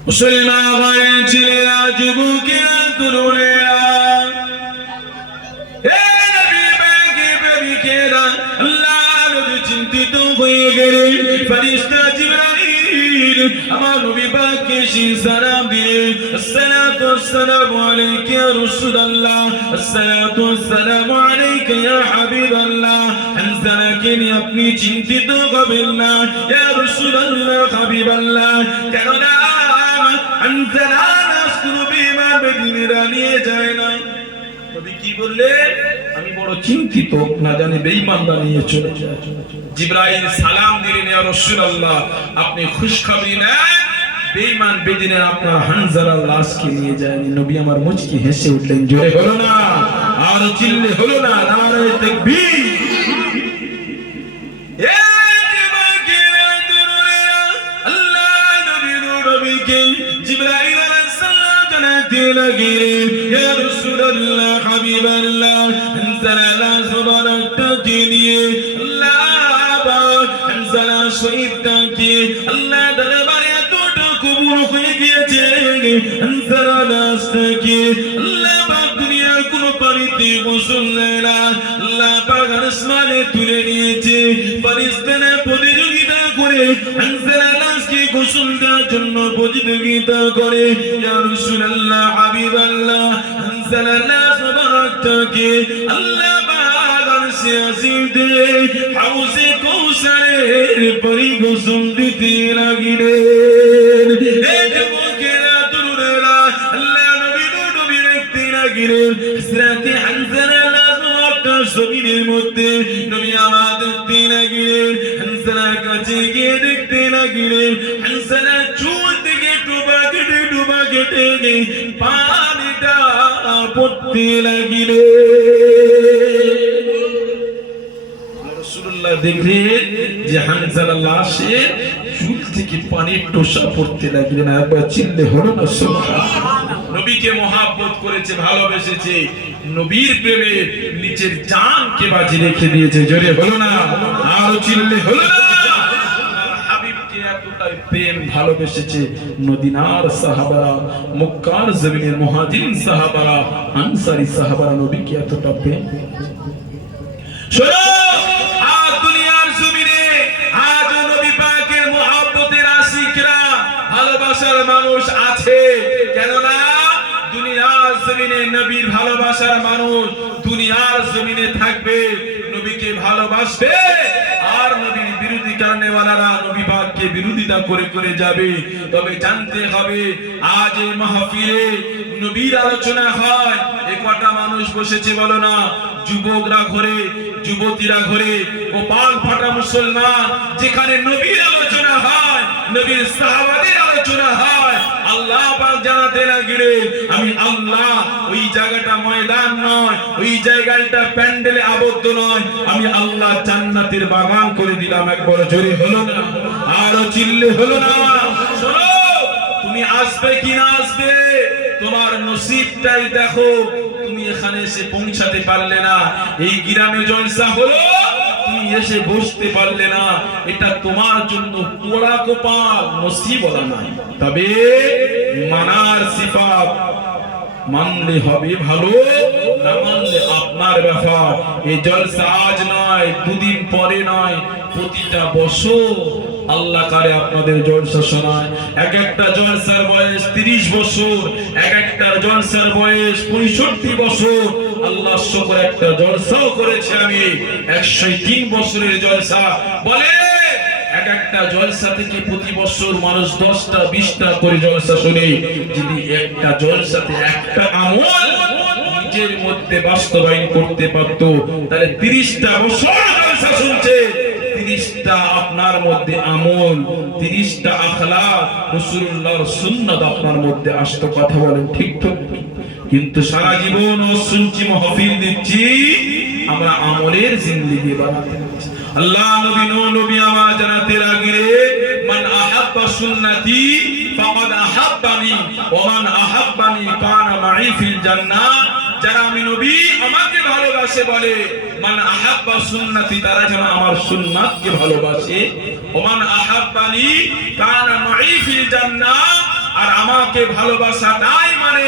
মুসলমান ভাইয়েরা, ছেলেরা, যুবকেরা, তরুণেরা, হে নবী পাকের প্রেমিকেরা, আল্লাহ নবী চিন্তিত হয়ে গেলেন। ফেরেশতা জিবরাইল আমার নবী পাককে সালাম দিয়ে, আসসালাতু ওয়াসসালামু আলাইকা ইয়া রাসূলুল্লাহ, আসসালাতু ওয়াসসালামু আলাইকা ইয়া হাবিবাল্লাহ, হামজাকে নিয়ে আপনি চিন্তিত হবেন না ইয়া রাসূলুল্লাহ হাবিবাল্লাহ। কেননা হামজা লাশ কোনো বেঈমান বেদিনেরা নিয়ে যায় না। নবী কি বললেন? আমি বড় চিন্তিত, না জানি বেঈমানরা নিয়ে চলে যায়। জিবরাইল সালাম দিলেন, ইয়া রাসূলুল্লাহ, আপনি খুশখবরি নেন, বেঈমান বেদিনের আপনার হামজার লাশকে নিয়ে যায়নি। নবী আমার মুচকি হেসে উঠলেন। জোরে হলো না? আর চিল্লে হলো না? নারায়ে তাকবীর। জিবরাইল আলাইহিস সালাম জানাতে লাগলেন, ইয়া রাসূলুল্লাহ হাবিবাল্লাহ, হামজার লাশ মুবারককে নিয়ে আল্লাহ শহীদটাকে আল্লাহ দরবারে এতটা কবুল হয়ে গিয়েছে। হামজার লাশটাকে আল্লাহ পাক দুনিয়ার কোনো পানিতে গোসল দেয় না, আল্লাহ পাক আসমানে তুলে নিয়েছে। ফেরেশতারা প্রতিযোগিতা করে হামজার লাশকে গোসল দেওয়ার জন্য প্রতিযোগিতা করে। ইয়া রাসূলুল্লাহ হাবিবাল্লাহ, হামজার লাশ মুবারকটাকে আল্লাহ পাক আরশে আজিমে হাউজে কাউসারের পরি গোসল দিতে লাগলেন। এই যুবকেরা, তরুণেরা, আল্লাহ নবী দেখতে লাগলেন। হযরত হামজার লাশ মুবারকটা জমিনের মধ্যে নবী আমার দেখতে লাগলেন। হামজার কাছে গিয়ে দেখতে লাগলেন, হামজার চুল থেকে ডুবা কেটে পানিটা পড়তে লাগলেন। রাসূলুল্লাহ দেখলেন যে হানজালার লাশে চুল থেকে পানির টোসা পড়তে লাগলেন। একবার চিল্লে হলো না সুবহানাল্লাহ। নবীকে মহব্বত করেছে, ভালোবেসেছে, নবীর প্রেমে নিজের জানকে বাজি রেখে দিয়েছে। জোরে হলো না, আর চিল্লে হলো না। হাবিবকে এতটাই প্রেম ভালোবেসেছে মদিনার সাহাবারা, মক্কার জমিনের মুহাজিরিন সাহাবারা, আনসারী সাহাবারা নবীকে এতটা প্রেম। শোনো, আজ দুনিয়ার জমিনে আজ নবী পাকের মহব্বতের আশিকরা, ভালোবাসার মানুষ আছে। কেননা দুনিয়ার জমিনে নবীর ভালোবাসার মানুষ দুনিয়ার জমিনে থাকবে, নবীকে ভালোবাসবে, আর নবীর বিরোধী কারণেওয়ালারা নবী পাককে বিরোধিতা করে করে যাবে। তবে জানতে হবে, আজ এই মাহফিলে নবীর আলোচনা হয়, এ কটা মানুষ বসেছে বলো না? যুবকরা ঘরে, যুবতীরা ঘরে, কপাল ফাটা মুসলমান, যেখানে নবীর আলোচনা হয়, নবীর সাহাবাদের আলোচনা হয়, আল্লাহ পাক জানাতে লাগলে আমি আল্লাহ ওই জায়গাটা ময়দান নয়, ওই জায়গাটা প্যান্ডেলে আবদ্ধ নয়, আমি আল্লাহ জান্নাতের বাগান করে দিলাম। একবার জোরে হলো না, আরো চিল্লে হলো না। শোনো, তুমি আসবে কি না আসবে তোমার নসিবটাই দেখো। তুমি এখানে এসে পৌঁছাতে পারলে না, এই গ্রামে জলসা হলো, তুমি এসে বসতে পারলে না, এটা তোমার জন্য পোড়া কপাল, নসিব বলা নাই। তবে মানার সিফাত, মানলে হবে ভালো, না মানলে আপনার ব্যাপার। এই জলসা আজ নয়, দুদিন পরে নয়, প্রতিটা বছর আল্লাহ কারে আপনাদের জলসা শোনায়। এক একটা জলসার বয়স 30 বছর, এক একটা জলসার বয়স 65 বছর। আল্লাহ শুকর, একটা জলসাও করেছে আমি 103 বছরের জলসা। বলে এক একটা জলসা থেকে প্রতি বছর মানুষ 10টা 20টা করে জলসা শুনে। যদি একটা জলসাতে একটা আমল নিজের মধ্যে বাস্তবায়ন করতে পারত, তাহলে 30টা বছর জলসা শুনছে, 30টা আপনার মধ্যে আমল, 30টা আখলাক, রাসূলুল্লাহর সুন্নাত আপনার মধ্যে আসতো। কথা বলেন ঠিক তো? কিন্তু সারা জীবন শুনছি, মাহফিল দিচ্ছি, আমরা আমলের জিন্দেগি বানাতে পারছি। আল্লাহ নবী নবী আমার জানাতে লাগলে, মান আহাব্বা সুন্নতি ফাকাদ আহাব্বানি ওয়া মান আহাব্বানি কানা মাই ফিল জান্নাহ। যারা আমি নবী আমাকে ভালোবাসে বলে, মান আহাব্বা সুন্নতি, তারা যেন আমার সুন্নাতকে ভালোবাসে। ওয়া মান আহাব্বানি কানা মাই ফিল জান্নাহ, আর আমাকে ভালোবাসাটাই মানে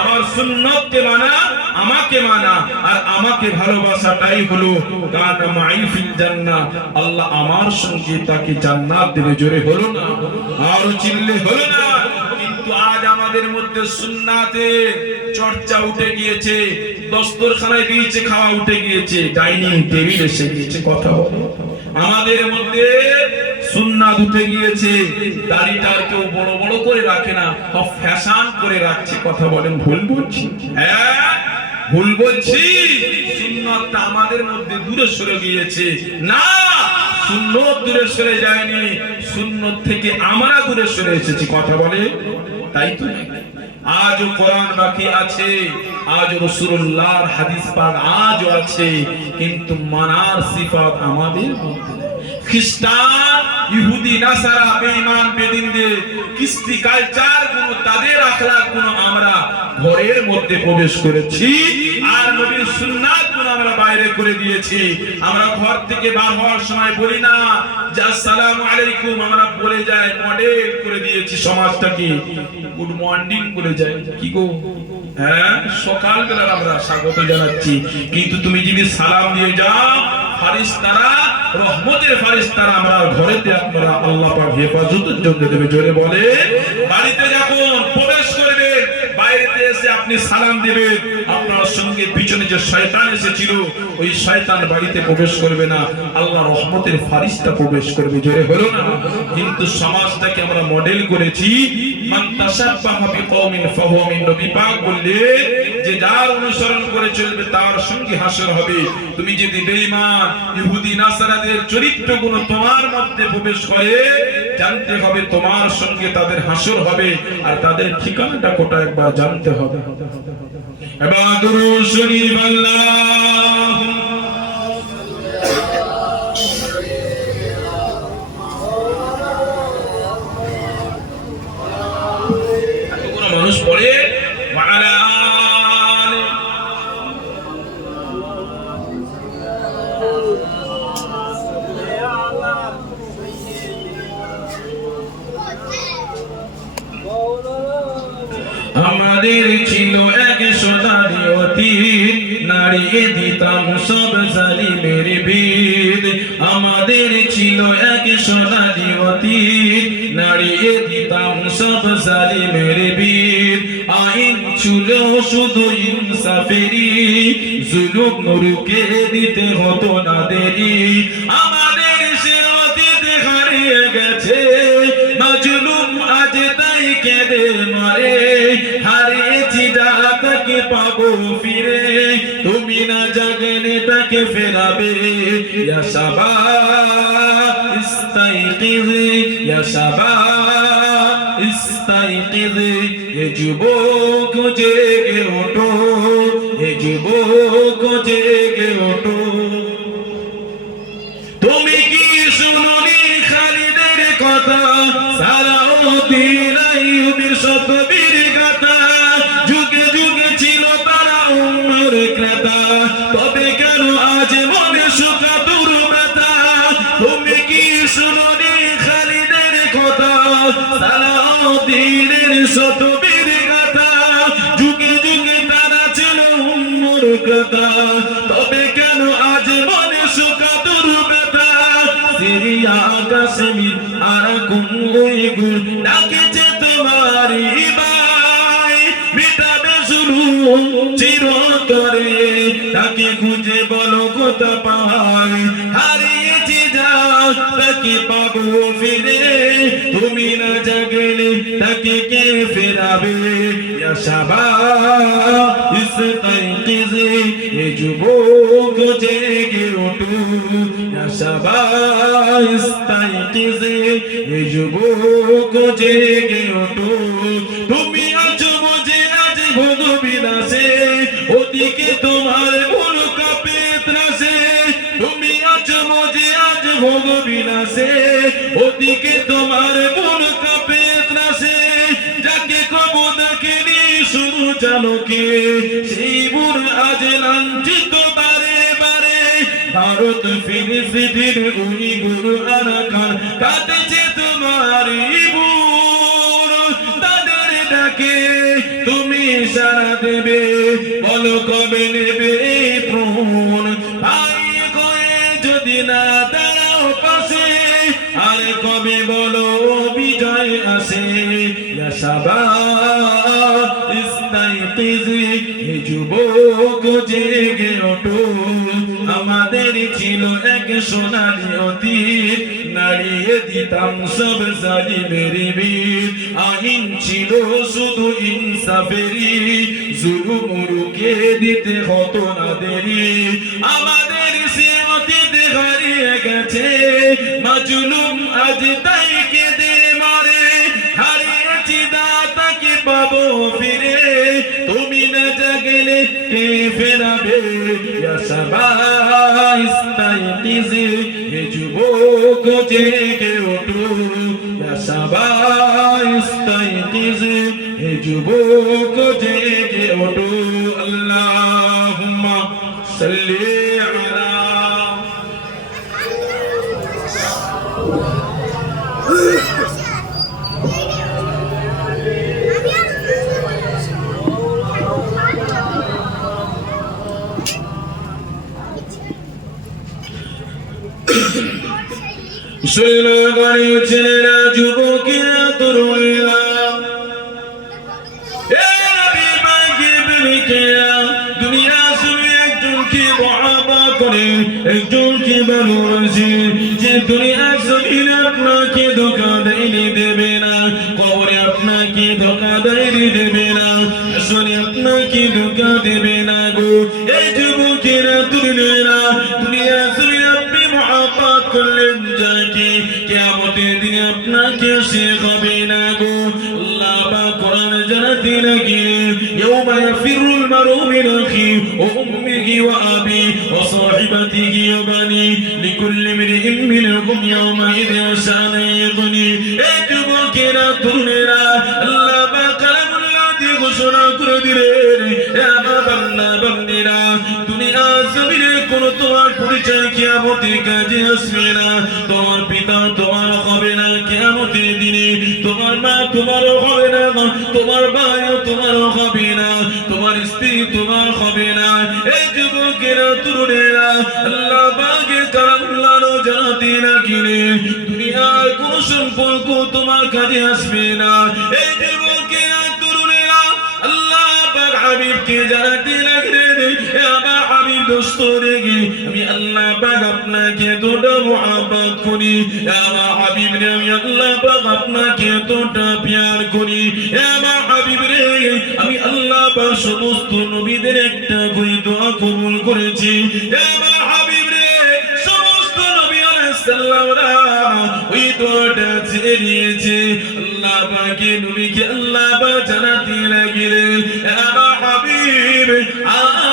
আমার সুন্নতকে মানা, আমাকে মানা, আর আমাকে ভালোবাসাটাই হলো কানা মাই ফিল জান্নাহ, আল্লাহ আমার সঙ্গে তাকে জান্নাত দেবে। জোরে হলো না, আর চিল্লে হলো না। কিন্তু আজ আমাদের মধ্যে সুন্নাতের চর্চা উঠে গিয়েছে, দস্তরখানায় গিয়েছে, খাওয়া উঠে গিয়েছে, ডাইনিং টেবিল এসে গিয়েছে। কথা বলো, আমাদের মধ্যে সুন্নাত উঠে গিয়েছে, দাড়িটা কেউ বড় বড় করে রাখে না, সব ফ্যাশন করে রাখছে। কথা বলেন ভুল বলছি? হ্যাঁ ভুল বলছি? সুন্নাতটা আমাদের মধ্যে দূরে সরে গিয়েছে। না, সুন্নত দূরে সরে যায়নি, সুন্নত থেকে আমরা দূরে সরে এসেছি। কথা বলে তাই তো? আজও কোরআন বাকি আছে, আজও রাসূলুল্লাহর হাদিস পাক আজও আছে, কিন্তু মানার সিফাত আমাদের মধ্যে। খ্রিস্টান, ইহুদি, নাসারা, বেঈমান, বেদিনদের কৃষ্টি কালচার গুলো, তাদের আখলাক গুলো আমরা ঘরের মধ্যে প্রবেশ করেছি, আর নবীর সুন্নাত গুলো আমরা বাইরে করে দিয়েছি। আমরা ঘর থেকে বার হওয়ার সময় বলি না যে আসসালামু আলাইকুম, আমরা বলে যাই, মডেল করে দিয়েছি সমাজটাকে, গুড মর্নিং বলে যাই। কি গো, হ্যাঁ সকালবেলা আমরা স্বাগত জানাচ্ছি, কিন্তু তুমি যদি সালাম দিয়ে যাও, ফারিস্তারা, রহমতের ফারিস্তারা আমরা ঘরেতে আপনারা আল্লাহ পাক হেফাজতের জন্য দেবে। জোরে বলে, বাড়িতে যখন প্রবেশ করবে, বাইরেতে এসে আপনি সালাম দিবেন, আপনার সঙ্গে পিছনে যে শয়তান এসেছিল, ওই শয়তান বাড়িতে প্রবেশ করবে না, আল্লাহ রহমতের ফারিস্তা প্রবেশ করবে। জোরে হলো না? কিন্তু সমাজটাকে আমরা মডেল করেছি, মান তাশাব্বাহা বিকওমিন ফাহুয়া মিন। নবী পাক বললে যে যার অনুসরণ করে চলবে তার সঙ্গে হাসর হবে। তুমি যদি বেঈমান, ইহুদি, নাসারাদের চরিত্রগুলো তোমার মধ্যে প্রবেশ করে, জানতে হবে তোমার সঙ্গে তাদের হাসর হবে, আর তাদের ঠিকানাটা কোটা একবার জানতে হবে। এবার দুরূদ শরীফ আল্লাহ আমাদের ছিল এক সোনালি অতীত, নাড়িয়ে দিতাম সব জালিমের ভিত। আমাদের ছিল এক সোনালি অতীত, নাড়িয়ে দিতাম সব জালিমের ভিত। আইন ছিল শুধু ইনসাফেরই, জুলুম রুখে দিতে হতো না দেরি। আমাদের সে অতীত হারিয়ে গেছে, মাজলুম আজ তাই কেঁদে মরে। হারিয়েছি যা তাকে পাবো ফিরে, তুমি না জাগলে তাকে ফেরাবে। ইয়া শাবাব ইস্তাইকিজ, ইয়া শাবাব ইস্তাইকিজ, এ যুবক জেগে ওঠো, এ যুবক জেগে ওঠো। তুমি কি শুনোনি খালিদের কথা, সালাউদ্দিন আইয়ুবীর শত বীর গাথা। যুগে যুগে ছিল তারা উম্মর ক্রেতা, তবে কেন আজ মনে সুকাতুর ব্যথা। তুমি কি শুনোনি খালিদের কথা, সালাউদ্দিনের শত বীর গাথা। যুগে যুগে তারা ছিল উম্মর ক্রেতা, তবে কেন আজ মনে সুকাতুর ব্যথা। সিরিয়া কাশ্মীর আরাকুন উইগুর ডাকেছে তোমারই ভাই, মিটাবে জুলুম চিরতরে, তাকে খুঁজে বলো কোথা পাই। হারিয়েছি যা তাকে পাবো ফিরে, তুমি না জাগলে তাকে কে ফেরাবে। ইয়া শাবাব ইস্তাইকিজ, এ যুবক জেগে ওঠো। ইয়া শাবাব ইস্তাইকিজ, এ যুবক জেগে ওঠো। তুমি আছো বুঝে আজ ভোগ বিলাসে, ওদিকে তোমার মন কাঁপে ত্রাসে। তুমি আছো বুঝে আজ ভোগ বিলাসে, ওদিকে তোমার মন কাঁপে ত্রাসে। যাকে কবু দেখেনি শুরু চালকে, সেই বুর আজ লাঞ্ছিত বারে বারে। ভারত ফিলিস্তিনের উইগুর আরাকান কাঁদেছে তোমারই বুর। তাদের ডাকে তুমি সাড়া দেবে, বলো কবে নেবে প্রাণ। ভাই কয়ে যদি না দাঁড়াও পাশে, আর কবে বলো বিজয় আসে। ইয়া শাবাব ইস্তাইকিজ, হে যুবক জেগে ওঠো। আমাদের ছিল এক সোনালি অতীত, নাড়িয়ে দিতাম সব জালিমের ভিত। আইন ছিল শুধু ইনসাফেরই, জুলুম রুখে দিতে হতো না দেরি। আমাদের সে অতীত হারিয়ে গেছে, মাজলুম আজ তাই কেঁদে মরে। হারিয়েছি দা তাকে পাবো ফিরে, তুমি না জাগলে কে ফেরাবে। ইয়া শাবাব ইস্তাইকিজ, হে যুবক জেগে ওঠো। ইয়া শাবাব ইস্তাইকিজ, হে যুবক জেগে ওঠো। আল্লাহুম্মা সাল্লি আলা মুসলমান ছেলেরা, যুবকেরা, তরুণীরা, এ নবী পাকের প্রেমিকেরা, দুনিয়া শুনে একজনকে মহব্বত করে, একজনকে ভালোবাসে। যে দুনিয়া জমিন আপনাকে ধোঁকা দেয়নি, দেবে না। কবরে আপনাকে ধোঁকা দেয়নি, দেবে না। আসলে আপনাকে ধোঁকা দেবে না গো। এই যুবকেরা, তরুণীরা, দুনিয়া জমিন আপনি মহব্বত করলেন যাকে, কিয়ামতের দিনে আপনাকে সে হবে না গো। আল্লাহ পাক কোরআন জানাতে লাগলেন, ইয়াউমা ইয়াফিরুল মারউ মিন আখিহি ওয়া উম্মিহি ওয়া আবিহি ওয়া সাহিবাতিহি ওয়া বানি, লিকুল্লি ইমরিইন মিনহুম ইয়াউমাইযিন শাআনুন ইগনি। এই যুবকেরা, তরুণেরা, আল্লাহ পাক কালামুল্লাহ দিয়ে ঘোষণা করে দিলেন, এ আমার বান্দা বান্দীরা, দুনিয়া জমিনে কোন তোমার পরিচয় কিয়ামতে কাজে আসবে না, তোমার পিতা তোমার হবে না কিয়ামতের দিনে, তোমার মা তোমারও হবে না, তোমার ভাইও তোমারও হবে না, তোমার স্ত্রী তোমার হবে না। এই যুবকেরা তরুণেরা আল্লাহ পাকের কালামগুলো জানাতে লাগিলে দুনিয়ার কোন সম্পর্ক তোমার কাজে আসবে না। এই যুবকেরা তরুণেরা আল্লাহ পাক হাবিবকে জানাতে লাগলেন, হে আমার হাবিব দোস্ত রেগে আমি আল্লাহ পাক আপনাকে এতটা মুহাব্বত করি, হে আমার হাবিব রে আমি আল্লাহ পাক আপনাকে এতটা প্যার করি, হে আমার হাবিব রে আমি আল্লাহ পাক সমস্ত নবীদের একটা করে দোয়া কবুল করেছি, হে আমার হাবিব রে সমস্ত নবী আলাইহিস সালামরা ওই দোয়াটা ছেড়ে দিয়েছে। আল্লাহ পাকে নবীকে আল্লাহ পাক জানাতে লাগলেন, হে আমার হাবিব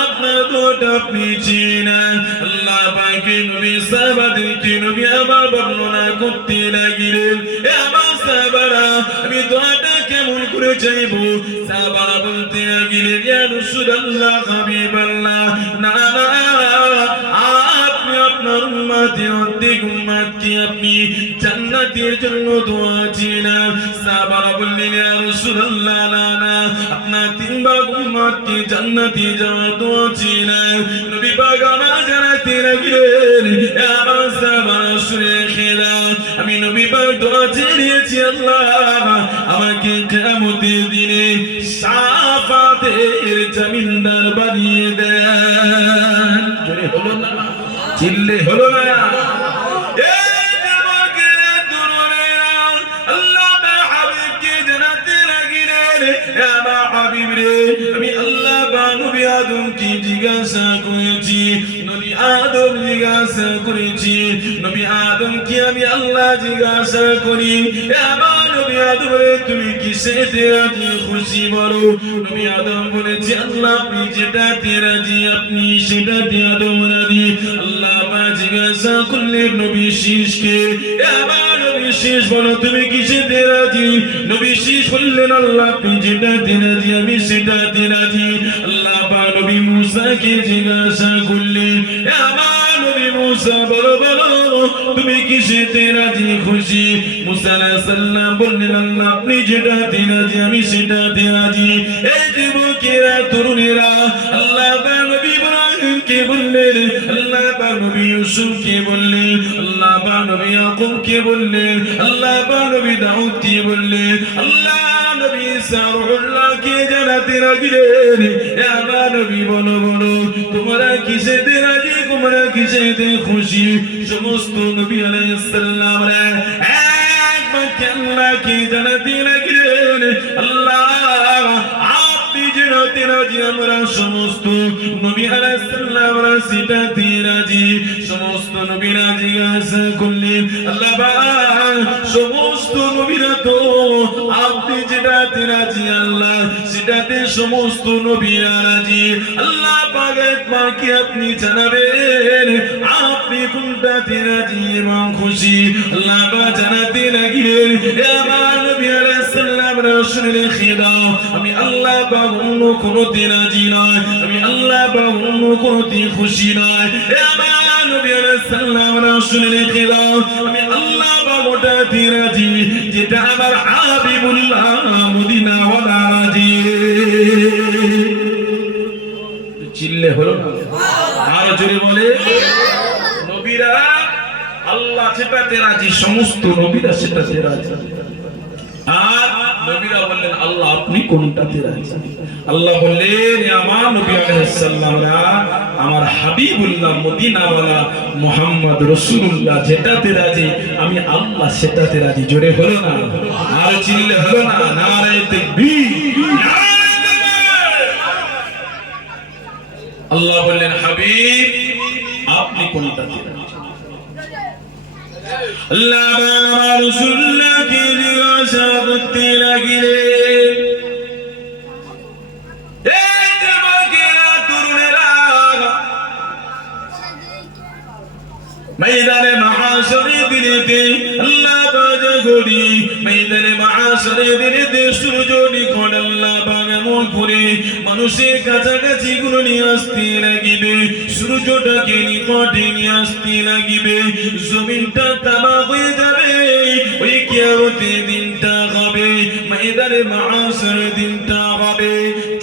আপনার দোয়াটা আপনি চিনেন। আল্লাহ পাকে নবী সাহাবাদেরকে নবী আবার বর্ণনা করতে লাগলেন, হে আমার সাহাবারা আমি দোয়াটা কেমন করে চাইবো? সাহাবারা বলতে লাগলেন, ইয়া রাসূলুল্লাহ হাবিবাল্লাহ না না আপনি আপনার উম্মতের অর্ধেক উম্মতকে আপনি জান্নাতের জন্য দোয়া চিনেন। সাহাবারা বললেন, ইয়া রাসূলুল্লাহ না না আপনার তিন ভাগ উম্মতকে জান্নাতে যাওয়ার দোয়া চিনেন। নবী পাক আমার জানাতে লাগলেন, হে আমার সাহাবারা শুনে খেলা আমি নবী পাক দোয়া চেয়েছি আল্লাহ আমাকে কিয়ামতের দিনে শাফাতের জমিনদার বানিয়ে দেন। জোরে হলো না, চিল্লে হলো না? আমি আল্লাহ নবী আদমকে জিজ্ঞাসা করেছি, নবী আদম জিজ্ঞাসা করেছি, নবী আদমকে আমি আল্লাহ জিজ্ঞাসা করি, আমার নবী আদম তুমি কিসেতে রাজি খুশি বলো? নবী আদম বলেছে আল্লাহ আপনি যেটাতে রাজি আপনি সেটাতে আদম রাজি। আল্লাহ জিজ্ঞাসা করলেন নবী শীষকে, আমার নবী শীষ বলো তুমি কিসেতে রাজি? নবী শীষ বললেন আল্লাহ আপনি যেটাতে রাজি আমি সেটাতে রাজি। আল্লাহ নবী মুসাকে জিজ্ঞাসা করলেন, আমার নবী মুসা বলো বলো তুমি কিসেতে রাজি খুশি? মুসা আলাইহিস সালাম বললেন আল্লাহ আপনি যেটাতে রাজি আমি সেটাতে রাজি। এই যুবকেরা তরুণেরা আল্লাহ নবী ইব্রাহিমকে বললেন, আল্লাহ নবী ইউসুফকে বললেন, আল্লাহ নবী ইয়াকুবকে বললেন, আল্লাহ নবী দাউদকে বললেন, আল্লাহ নবী ঈসা রূহুল্লাহকে জানাতে লাগলেন, হে আমার নবী বলো বলো তোমরা কিসেতে রাজি তোমরা কিসেতে খুশি? সমস্ত নবী আলাইহিস সালামরা এক বাক্যে আল্লাহকে জানাতে লাগলেন, আল্লাহ আপনি যেটাতে রাজি আমরা সমস্ত নবী আলাইহিস সালামরা সেটাতে রাজি। সমস্ত নবীরা জিজ্ঞাসা করলেন, আল্লাহ সমস্ত নবীরা তো আপনি যেটাতে রাজি আল্লাহ সেটাতে সমস্ত নবীরা রাজি। আল্লাহ পাক একবার কি আপনি জানাবেন আপনি কোনটাতে রাজি এবং খুশি? আল্লাহ পাক জানাতে লাগলেন, হে আমার নবী আলাইহিস সালাম শুনে রেখে দাও আমি আল্লাহ পাক অন্য কোনোতে রাজি নয়, আমি আল্লাহ পাক অন্য কোনোতে খুশি নয়। হে আমার নবী আলাইহিস সালাম শুনে রেখে দাও আমি আল্লাহ পাক ওটাতে রাজি যেটা আমার হাবিবুল্লাহ মদিনা ওয়ালা রাজি। চিল্লে হলো না? আর জোরে বলে নবীরা আল্লাহ সেটাতে রাজি সমস্ত নবীরা সেটাতে রাজি। আর নবীরা বললেন আল্লাহ আপনি কোনটাতে রাজি? আল্লাহ বললেন আমার নবী আলাইহিস সালামরা আমার হাবিবুল্লাহ মদিনাওয়ালা মুহাম্মদ রাসূলুল্লাহ যেটাতে রাজি আমি আল্লাহ সেটাতে রাজি। জোরে হলো না? আর চিল্লে হলো না? নারে তাকবীর। আল্লাহ বললেন হাবিব আপনি কোনটাতে রাজি? আল্লাহ রাসূলুল্লাহকে জিজ্ঞাসা করতে লাগলেন, এই যুবকেরা তরুণেরা ময়দানে মাহশরে দিনেতে আল্লাহ বাজা গড়ি ময়দানে মাহশরে দিনেতে সূর্য নিকট আল্লাহ বাগামন করে মানুষের কাছাকাছি গুলো নিয়ে আসতে লাগিল। লাগিবে, সূর্যটাকে নিকটে নিয়ে আসতে লাগিবে, জমিনটা তামা হয়ে যাবে। ওই কিয়ামতের দিনটা হবে, ময়দানে মাহশরের দিনটা হবে।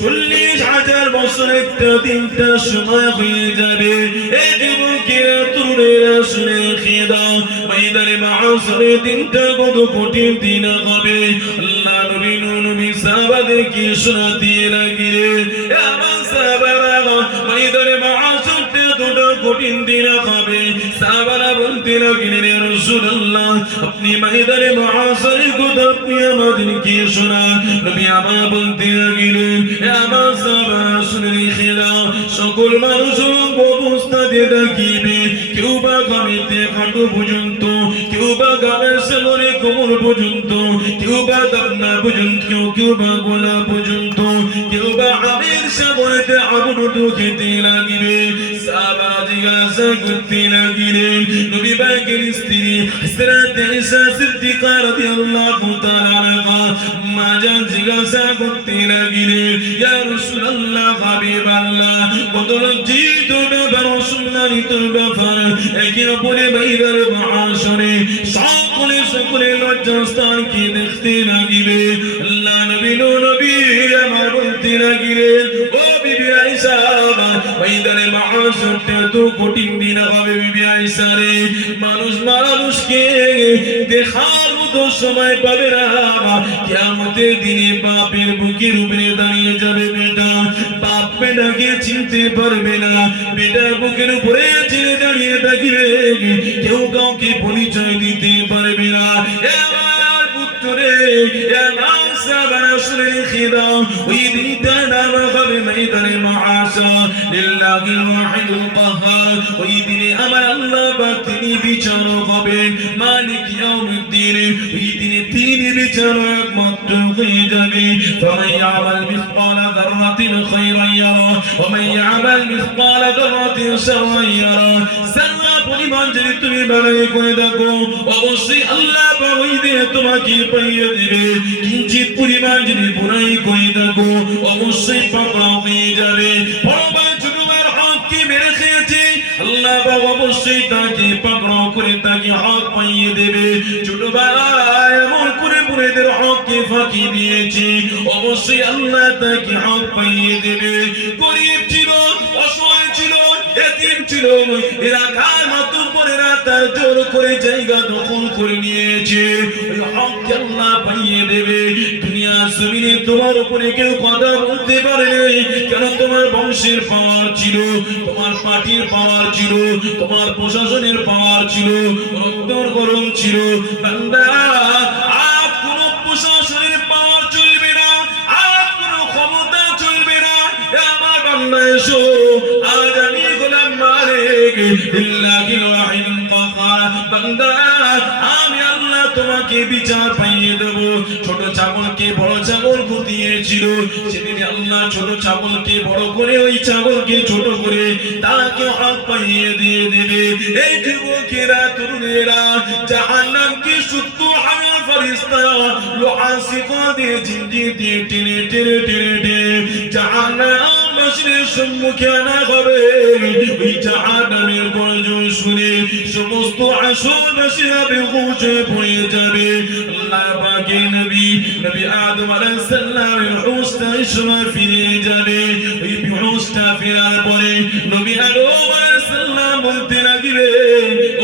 40,000 বছর একটা দিনটা সময় হয়ে যাবে। এই যুবকেরা তরুণেরা শুনে রেখে দাও, ময়দানে মাহশরের দিনটা কত কঠিন দিন হবে। আল্লাহ নবী নবী সাহাবাদেরকে শোনাতে লাগলেন, আমার সাহাবারা ময়দানে মাহশরটা কত কঠিন দিন হবে। সাহাবারা বলতে লাগলেন, ইয়া রাসূলুল্লাহ, আপনি ময়দানে মাহশরের কথা আপনি আমাদেরকে শোনান। নবী আমার বলতে লাগলেন, আমার সাহাবারা শুনে রেখে দাও, সকল মানুষ অবস্থাতে থাকিবে, কেউ বা গামেতে হাঁটু পর্যন্ত, কেউ বা গামের সাগরে কোমর পর্যন্ত, কেউ বা দাবনা পর্যন্ত, কেউ বা গোলা পর্যন্ত, কেউ বা আমের সাগরেতে আগুনটো খেতে লাগিবে। সাহাবা জিজ্ঞাসা করতে লাগিলেন, নবী পাকের স্ত্রী হযরত ঈসা সিদ্দিকা রাদিয়াল্লাহু তাআলা আনহা মা জান জিজ্ঞাসা করতে লাগিলেন, ইয়া রাসূলুল্লাহ, হাবিবাল্লাহ, কত লজ্জিত ব্যাপার, সম্মানিত ব্যাপার, একে অপরে ময়দানে মাহশরে সকলে লজ্জাস্থানকে দেখতে লাগিবে। আল্লাহ নবী নবী আমার বলতে লাগিলেন, ও বিবি আয়েশা, ময়দানে মাহশরটা তো কঠিন দিন হবে বিবি আয়েশা রে, মানুষকে দেখার মতো সময় পাবে না। কিয়ামতের দিনে বাপের বুকের উপরে দাঁড়িয়ে যাবে বেটা, বাপ বেটাকে চিনতে পারবে না, বেটা বুকের উপরে ছেড়ে দাঁড়িয়ে থাকবে, কেউ কাউকে পরিচয় দিতে পারবে না। আমার পুত্র রে, আমার সাহাবারা শুনে রেখে দাও, ওই দিনটা নাম হবে ময়দানে মাহশর, লিল্লাহিল ওয়াহিদুল কাহ্হার। ওই দিনে আমার আল্লাহ পাক তিনি বিচারক হবেন, মালিক ইয়াউমিদ্দিন। ওই দিনে তিনি বিচারক একমাত্র হয়ে যাবে। ফামান ইয়ামাল মিসকালা যাররাতিন খায়রান ইয়ারা ওয়া মান ইয়ামাল মিসকালা যাররাতিন শাররান ইয়ারা। সারা পরিমাণ যদি তুমি ভালোই করে দেখো, অবশ্যই আল্লাহ পাক ওই দিনে তোমাকে পাইয়ে দিবে। কিঞ্চিত পরিমাণ যদি বুরাই করে দেখো, অবশ্যই পাকড়াও হয়ে যাবে। বড়বার ছোটবার হককে মেরে খেয়েছে, আল্লাহ পাক অবশ্যই তাকে পাকড়াও করে তাকে হক পাইয়ে দেবে। ছোটবার এমন করে বুড়েদের হককে ফাঁকি দিয়েছে, অবশ্যই আল্লাহ তাকে হক পাইয়ে দেবে। গরিব ছিল, অসহায় ছিল, এতিম ছিল, এলাকার মাতুব্বরেরা তার জোর করে জায়গা দখল করে নিয়েছে, ওই হককে আল্লাহ পাইয়ে দেবে। দুনিয়া জমিনে তোমার উপরে কেউ কথা বলতে পারে, কেন তোমার বংশের পাওয়ার ছিল, তোমার পার্টির পাওয়ার ছিল, তোমার প্রশাসনের পাওয়ার ছিল, রক্তর গরম ছিল। বান্দা, আর কোনো প্রশাসনের পাওয়ার চলবে না, আর কোনো ক্ষমতা চলবে না। আমার বান্দা এসো, আজ আমি গোলাম মালিক লিল্লাহিল ওয়াহিদুল কাহ্হার। বান্দা, আমি আল্লাহ তোমাকে বিচার পাইয়ে দেব। ছোট ছাগলকে বড় ছাগল গুতিয়েছিল, সেদিন আল্লাহ ছোট ছাগলকে বড় করে, ওই ছাগলকে ছোট করে তাকে হক পাইয়ে দিয়ে দেবে। এই যুবকেরা তরুণেরা জাহান্নামকে 70,000 ফেরেশতা লোহা শিকল দিয়ে জিঞ্জির দিয়ে টেনে টেনে টেনে টেনে জাহান্নামবাসীর সম্মুখে আনা হবে। ওই জাহান্নামের গর্জন শুনে সমস্ত আসরবাসীরা বেহুশ হয়ে পড়ে যাবে। আল্লাহ পাকের নবী আদম আলাইহিস সালামের হুঁশটা সময় ফিরে যাবে। ওই হুঁশটা ফেরার পরে নবী আদম আলাইহিস সালাম বলতে লাগবে,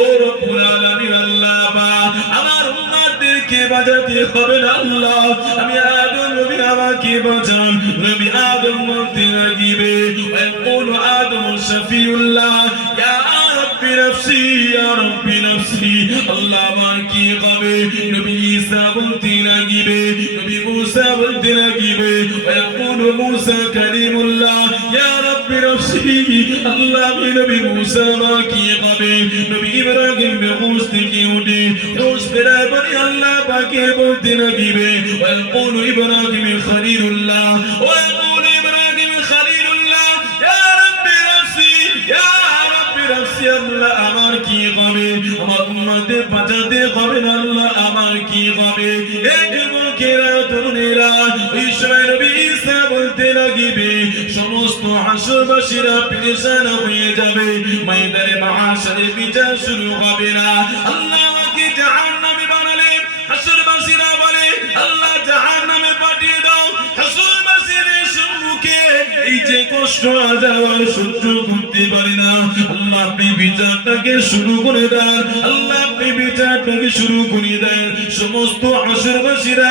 ও রব্বুল আলামিন, আল্লাহ পাক, আমার উম্মতদেরকে বাঁচাতে হবে না আল্লাহ, আমি আদম নবী, আমাকে বাঁচান। নবী আদম বলতে লাগবে, ওয়াকুলু আদম শাফিউল্লাহ, ইয়া রাব্বি নাফসি, ইয়া রাব্বি নাফসি। আল্লাহ আমার কি হবে? নবী ঈসা বলতে লাগবে, নবী মুসা বলতে লাগবে, ওয়াকুলু মুসা কালিমুল্লাহ, ইয়া রাব্বি নাফসি। আল্লাহ আমি নবী মুসা আমার কি হবে? নবী ইব্রাহিম বেহুশ থেকে উঠে হুঁশ ফেরার পরে আল্লাহ পাকে বলতে লাগবে, ওয়াকুলু ইব্রাহিম খলিলুল্লাহ, ওয়াকুলু ইব্রাহিম খলিলুল্লাহ, ইয়া রাব্বি নাফসি, ইয়া রাব্বি নাফসি। আল্লাহ আমার কি হবে? আমার উম্মতদের বাঁচাতে হবে না আল্লাহ, আমার কি হবে? এই যুবকেরা তরুণেরা, ঈশ্বর নবী ঈসা বলতে লাগবে, সমস্ত হাসরবাসীরা নিশানা হয়ে যাবে, ময়দানে মাহশরে বিচার শুরু হবে না। আল্লাহ আমাকে জাহান্নামী বানালে, হাসরবাসীরা বলে আল্লাহ জাহান্নামে পাঠিয়ে দাও। হাসরবাসীদের সম্মুখে এই যে কষ্ট আযাব সহ্য করতে পারি না, আল্লাহ আপনি বিচারটাকে শুরু করে দেন, আল্লাহ আপনি বিচারটাকে শুরু করে দেন। সমস্ত হাসরবাসীরা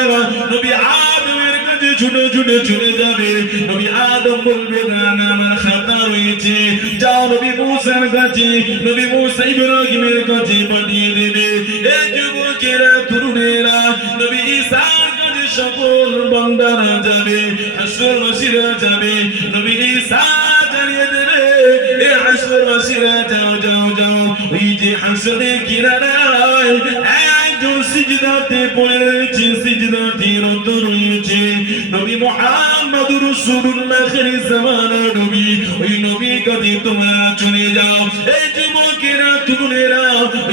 নবী আদমের কাছে ছুটে ছুটে চলে যাবে। নবী আদম বলবে না আমার খাতা রয়েছে, যাও নবী মূসার কাছে, নবী মূসা ইব্রাহিমের কাছে পাঠিয়ে দেবে। এই যুবকেরা তরুণেরা নবী ঈসার কাছে সকল বান্দারা যাবে, হাসরবাসীরা যাবে, নবী ঈসা জানিয়ে দেবে এ হাসরবাসীরা যাও যাও যাও, ওই যে হাসরে কিনারায় একজন সিজদাতে পড়ে রয়েছে, সিজদাতে রত রয়েছে নবী মুহাম্মদুর রাসূলুল্লাহ আখির জামানার নবী, ওই নবী কাছে তোমরা চলে যাও। এই যুবকেরা তরুণেরা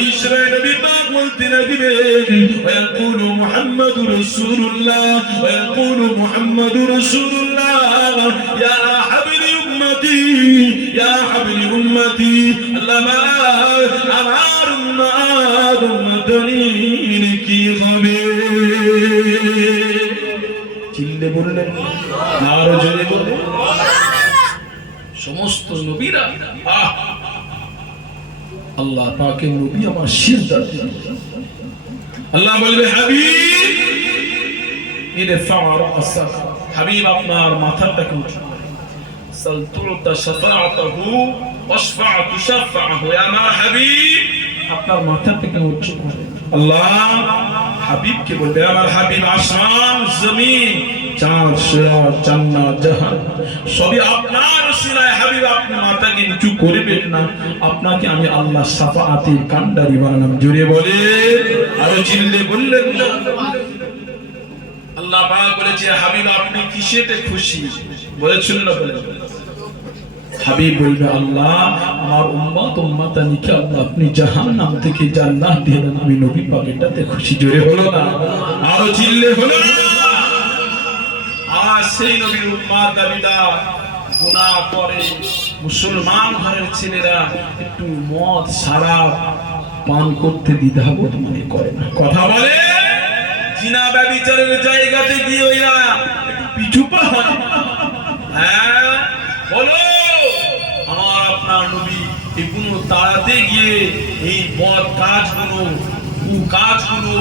ঈশ্বরের নবী পাক বলতে লাগবেন ওয়াকুলু মুহাম্মাদুর রাসূলুল্লাহ, ওয়াকুলু মুহাম্মাদুর রাসূলুল্লাহ ইয়া হাবিলি উম্মতি, ইয়া হাবিলি উম্মতি। আল্লাহ আমার উম্মতের কি হবে? চিল্লে বললেন আর জোরে বললেন সমস্ত নবীরা আল্লাহ পাকের নবী আমার সিজদা দিলেন। আল্লাহ বলবে হাবিব ইরফা রাসাক, হাবিব আপনার মাথাটাকে উঠান, সালতুতা শাফাআতুহু ওয়াশফা তুশফাহু, ইয়া মা হাবিব আপনার মাথাটাকে উঠান। আল্লাহ হাবিবকে বলবে আমার হাবিব আসমান জমিন চাঁদ সূরজ জান্নাত জাহান সবই আপনার ওসিলায়, হাবিব আপনি মাথাকে নিচু করবেন না, আপনাকে আমি আল্লাহ শাফাআতের কান্ডারি বানালাম। জোরে বলে আরো চিল্লে বললেন না। আল্লাহ পাক বলেছে হাবিব আপনি কিসেতে খুশি বলেছেন না? বলে হাবিব বলবে আল্লাহ আমার উম্মতানিকে আল্লাহ আপনি জাহান্নাম থেকে জান্নাত দিয়ে দেন, আমি নবী পাক এটাতে খুশি। জোরে হলো না আরো চিল্লে হলো না। আর সেই নবীর উম্মত দাবিদার গুনাহ করে, মুসলমান ঘরের ছেলেরা একটু মদ শরাব পান করতে দ্বিধাবোধ মনে করে না, কথা বলে জিনা ব্যভিচারের জায়গাতে গিয়ে ওইরা একটু পিছু পা হয়। হ্যাঁ বলো আমার আপনার নবী এগুলো তাড়াতে গিয়ে এই বদ কাজগুলো কুকাজগুলো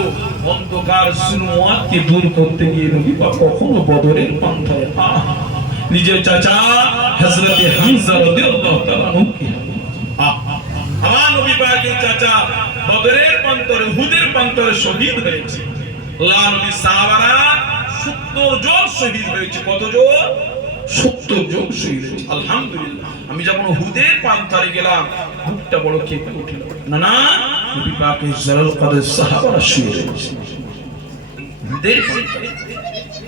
অন্ধকার সুন্নাতকে দূর করতে গিয়ে নবী পাক কখনো বদরের পন্থায় নিজের চাচা হযরতে হামজা রাদিয়াল্লাহু তাআলা আনহুকে আমার নবী পাকের চাচা বদরের পন্তরে উহুদের পন্তরে শহীদ হয়েছে। আল্লাহ নবী সাহাবারা 70 জন শহীদ হয়েছে। কত জন? 70 জন শহীদ হয়েছে। আলহামদুলিল্লাহ। আমি যখন উহুদের পন্তরে গেলাম বুকটা বড় কেঁপে উঠল। না না নবী পাকের জালাল কদর সাহাবারা শহীদ হয়েছে। উহুদের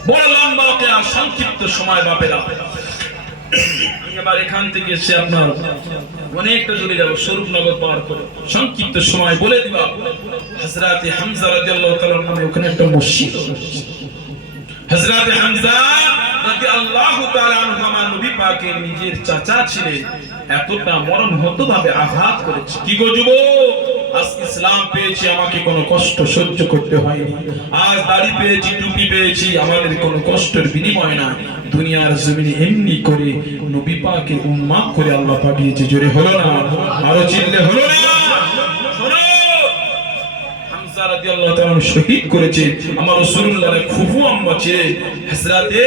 বড় লম্বা আর সংক্ষিপ্ত সময় বাপেরা। এবার এখান থেকে এসে আপনার অনেকটা দূরে যাব, স্বরূপনগর পার করে সংক্ষিপ্ত সময় বলে দিবা হযরতে হামজা রাদিয়াল্লাহু তাআলা নামে ওখানে একটা মসজিদ আছে। হযরতে হামজা রাদিয়াল্লাহু তাআলা আনহু আমার নবী পাকের নিজের চাচা ছিলেন, এতটা মর্মাহতভাবে আঘাত করেছে। কি গো যুবক, আজ ইসলাম পেয়েছি আমাকে কোনো কষ্ট সহ্য করতে হয়নি, আজ দাড়ি পেয়েছি টুপি পেয়েছি আমাদের কোনো কষ্টের বিনিময় না, দুনিয়ার জমিনে এমনি করে নবী পাকের উম্মত করে আল্লাহ পাঠিয়েছে। জোরে হলো না আরো চিল্লে হলো না। হামজা রাদিয়াল্লাহু তাআলা শহীদ করেছে আমার রাসূলুল্লাহর ফুফু আম্মা ছিলেন হযরতে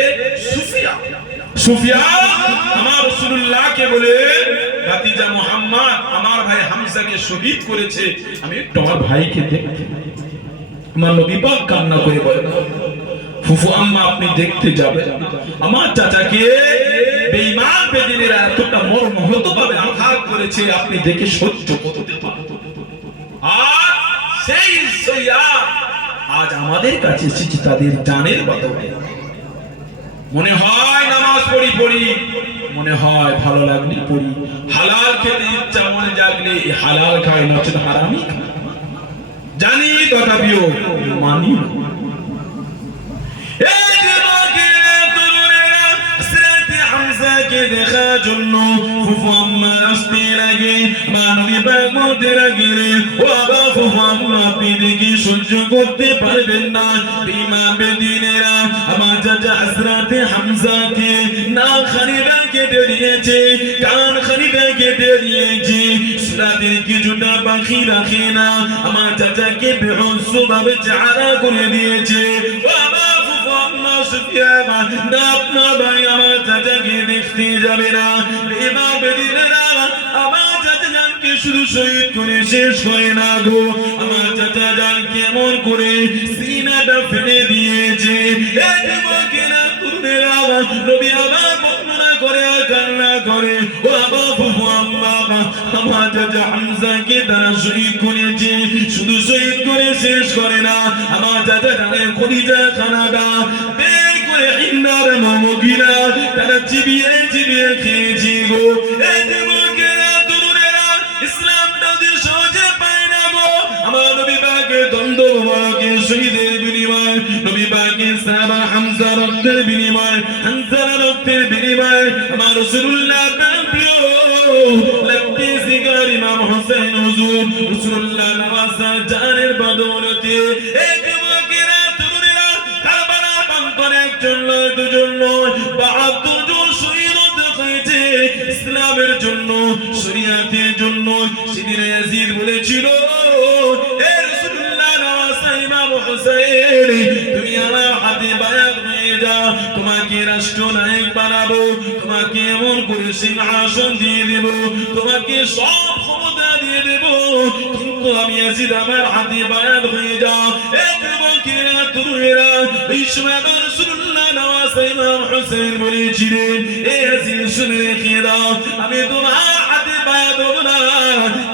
সুফিয়া। সুফিয়া আমার রাসূলুল্লাহকে বলে ভাতিজা মুহাম্মদ আমার ভাই হামজাকে শহীদ করেছে, আমি একটু আমার ভাইকে দেখতে। আমার নবী পাক কান্না করে বলেন ফুফু আম্মা আপনি দেখতে যাবেন আমার চাচাকে বেঈমান বেদিনেরা এতটা মর্মাহতভাবে আঘাত করেছে, আপনি দেখে সহ্য করতে পারবেন। আর সেই সইয়া আজ আমাদের কাছে এসেছে তাদের জানের বদলে। মনে হয় নামাজ পড়ি পড়ি, মনে হয় ভালো লাগলে পড়ি, হালাল খেতে ইচ্ছা মনে জাগলে হালাল খাই, নচেত হারামি খাই, জানি তথাপিও মানি না। দেখার জন্য ফুফু আম্মা মানবী বাগমতে রাগিরে ও বাবা আম্মা আপনি দেখি সহ্য করতে পারবেন না ইমাম বেদিনেরা আমার চাচা হযরতে হামজাকে না খানিদা কেটে দিয়েছে কান খানিদা কেটে দিয়েছে সুরাতের কিছুটা বাকি রাখে না আমার চাচাকে বেহুশ ভাবে চারা করে দিয়েছে বাবা আম্মা সুফিয়ান না আপনার ভাই আমার চাচাকে দেখতে যাবে না ইমাম বেদিনেরা আমার চাচা জানকে শুধু শহীদ করে শেষ হয় না গো আমার চাচা জান কেমন করে সিনাটা ফেলে দিয়েছে এই যুবকেরা তরুণেরা নবী আমার বর্ণনা করে আর কান্না করে ও বাবা আম্মা আমার চাচা হামজাকে তারা শহীদ করেছে শুধু শহীদ করে শেষ করে না আমার চাচা জানের খলিজা খানাটা বের করে ইন্নার নমকিনা তারা চিবিয়ে চিবিয়ে খেয়েছি গো এই যুবকেরা তরুণেরা ইসলামটা যে সহজে পায় না গো আমার নবী পাকের দ্বন্দ্ব মোবারকে শহীদের বিনিময় নবী পাকের সাহাবা হামজা রক্তের বিনিময় হামজার রক্তের বিনিময় আমার রাসূলুল্লাহ প্রিয় লাগতে শিকার ইমাম হোসেন হুজুর রাসূলুল্লাহ নওয়াজা জানের বদৌলতে এই যুবকেরা তরুণেরা কারবালার প্রান্তরে একজন নয় দুজন নয় ৭২ জন শহীদ হতে হয়েছে ইসলামের জন্য শরিয়াতের জন্য সেদিন ইয়াজিদ বলেছিল হে রাসূলুল্লাহ নওয়াজা ইমাম হোসেন তুমি আমার হাতে বায়াত হয়ে যাও তোমাকে রাষ্ট্রনায়ক বানাবো তোমাকে এমন করে সিংহাসন দিয়ে দেব তোমাকে সব ক্ষমতা দিয়ে দেব কিন্তু আমি ইয়াজিদ আমার হাতে বায়াত হয়ে যাও এই যুবকেরা তরুণেরা এই সময় রাসূলুল্লাহ নওয়াজা ইমাম হোসেন বলেছিলেন হে ইয়াজিদ শুনে রেখে দাও আমি তোমার হাতে বায়াত হব না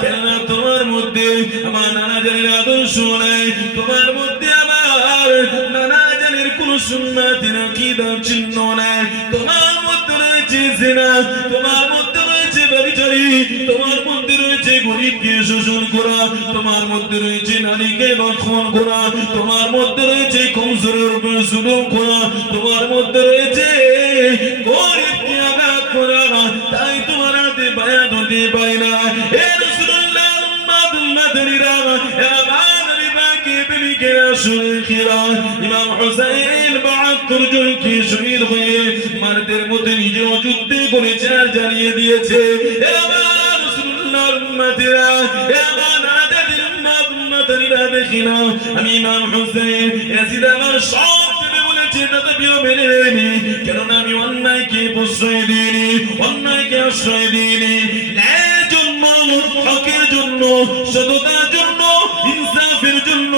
কেননা তোমার মধ্যে আমার নানা জানের আদর্শ নাই তোমার মধ্যে আমার নানা জানের কোন সুন্নাতের আকীদা চিহ্ন নাই তোমার মধ্যে রয়েছে জিনা তোমার মধ্যে রয়েছে ব্যভিচারী তোমার মধ্যে রয়েছে গরিবকে শোষণ করা তোমার মধ্যে রয়েছে নারীকে দখল করা তোমার মধ্যে রয়েছে কমজোরের উপর জুলুম করা তোমার মধ্যে রয়েছে গরিবকে আঘাত করা তাই তোমার হাতে বায়াত হতে পারে না হে রাসূলুল্লাহ উম্মাতুল্লাহিরা আমার নবী পাকে বিলিকেরা শুনেখিরা ইমাম হুসাইন ৭২ জনকে শহীদ হয়ে মারদের মধ্যে নিজেও যুদ্ধে করে চার জ্বালিয়ে দিয়েছে হে আমার রাসূলুল্লাহর উম্মতেরা হে আমার নানাদের উম্মাতুল্লাহিরা দেখিনা আমি ইমাম হুসাইন ইয়াজিদ আমার সব বলেছে তথাপিও মেনে নেয়নি কেননা আমি অন্যায়কে প্রশ্রয় দিইনি অন্যায়কে আশ্রয় দিইনি ন্যায়ের জন্য হকের জন্য সততার জন্য ইনসাফের জন্য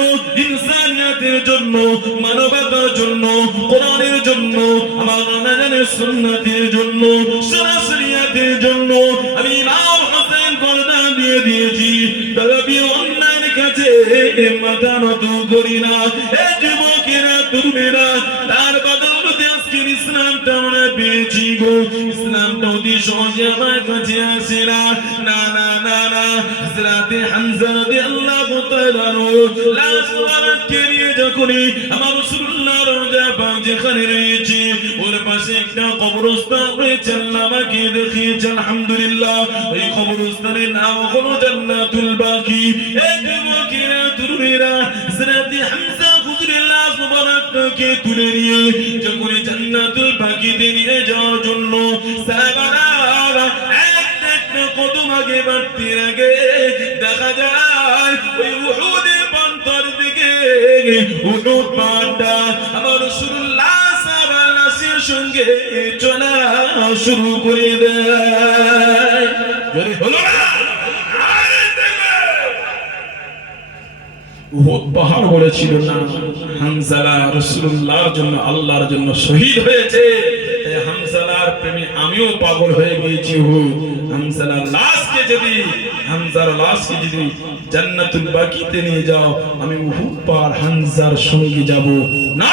ইনসানিয়াতের জন্য মানবতার জন্য কোরআনের জন্য আমার নানাজানের সুন্নাতের জন্য শরিয়াতের জন্য আমি ইমাম হোসেন গর্দান দিয়ে দিয়েছি তথাপিও অন্যায়ের কাছে মাথা নত করি না এ যুবকেরা তরুণেরা তার বদৌলতে আজকের ইসলামটা আমরা পেয়েছি গো ইসলামটা অতি সহজে আমার কাছে আসে না না না না না হযরতে হামজা রাদিয়াল্লাহু তাআলা লাশ মুবারককে নিয়ে যখনই আমার রাসূলুল্লাহ রওজা পাক যেখানে রয়েছে ওর পাশে একটা কবরস্থান রয়েছে আল্লাহ আমাকে দেখিয়েছে আলহামদুলিল্লাহ ওই কবরস্থানের নাম হলো জান্নাতুল বাকি এই যুবকেরা তরুণেরা হযরতে হামজা হুজুরুল্লাহ মুবারককে তুলে নিয়ে যখন জান্নাতুল বাকিতে নিয়ে যাওয়ার জন্য সাহাবারা একটা কদম আগে বাড়তে আগে দেখা যায় ওই উহুদের প্রান্তর দিকে উহুদ পাহাড়টা আমার রাসূলুল্লাহ সাহাবার লাশের সঙ্গে চলা শুরু করে দেয় জোরে হলো না উহুদ পাহাড় বলেছিল না হামজালা রাসূলুল্লাহর জন্য আল্লাহর জন্য শহীদ হয়েছে এই হামজালার প্রেমে আমিও পাগল হয়ে গিয়েছি হামজালার লাশকে যদি জান্নাতুল বাকিতে নিয়ে যাও আমি উহুদ পাহাড় হামজার সঙ্গে যাব না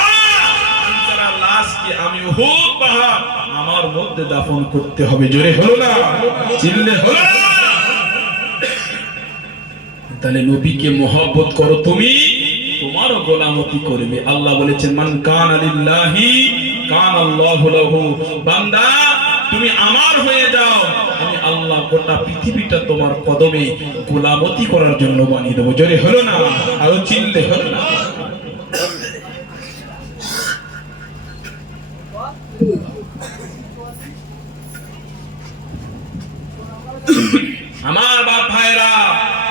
হামজালার লাশকে আমি উহুদ পাহাড় আমার মধ্যে দাফন করতে হবে জোরে হলো না চিল্লে হলো না তাহলে নবীকে মহব্বত করো তুমি তোমারও গোলামতি করবে আল্লাহ বলেছেন মান কানা লিল্লাহি কানাল্লাহু লাহু বান্দা তুমি আমার হয়ে যাও, আমি আল্লাহ গোটা পৃথিবীটা তোমার কদমে গোলামতি করার জন্য বানিয়ে দেবো। জোরে হলো না? আরো চিনতে হলো না? আমার বাপ ভাইরা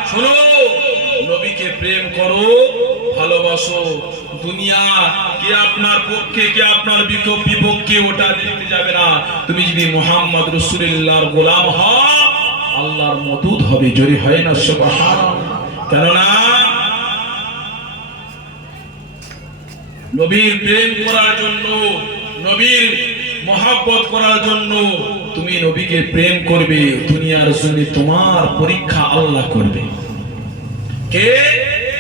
শোনো, নবীকে প্রেম করো, ভালোবাসো। দুনিয়া কে আপনার পক্ষে কে আপনার বিপক্ষে ওটা দেখতে যাবে না। তুমি যদি মুহাম্মদ রাসূলুল্লাহর গোলাম হও, আল্লাহর মদুদ হবে। জোরে হয় না সুবহানাল্লাহ? কেননা নবীর প্রেম করার জন্য, নবীর মহব্বত করার জন্য তুমি নবীকে প্রেম করবে। দুনিয়ার জন্য তোমার পরীক্ষা আল্লাহ করবে। কে?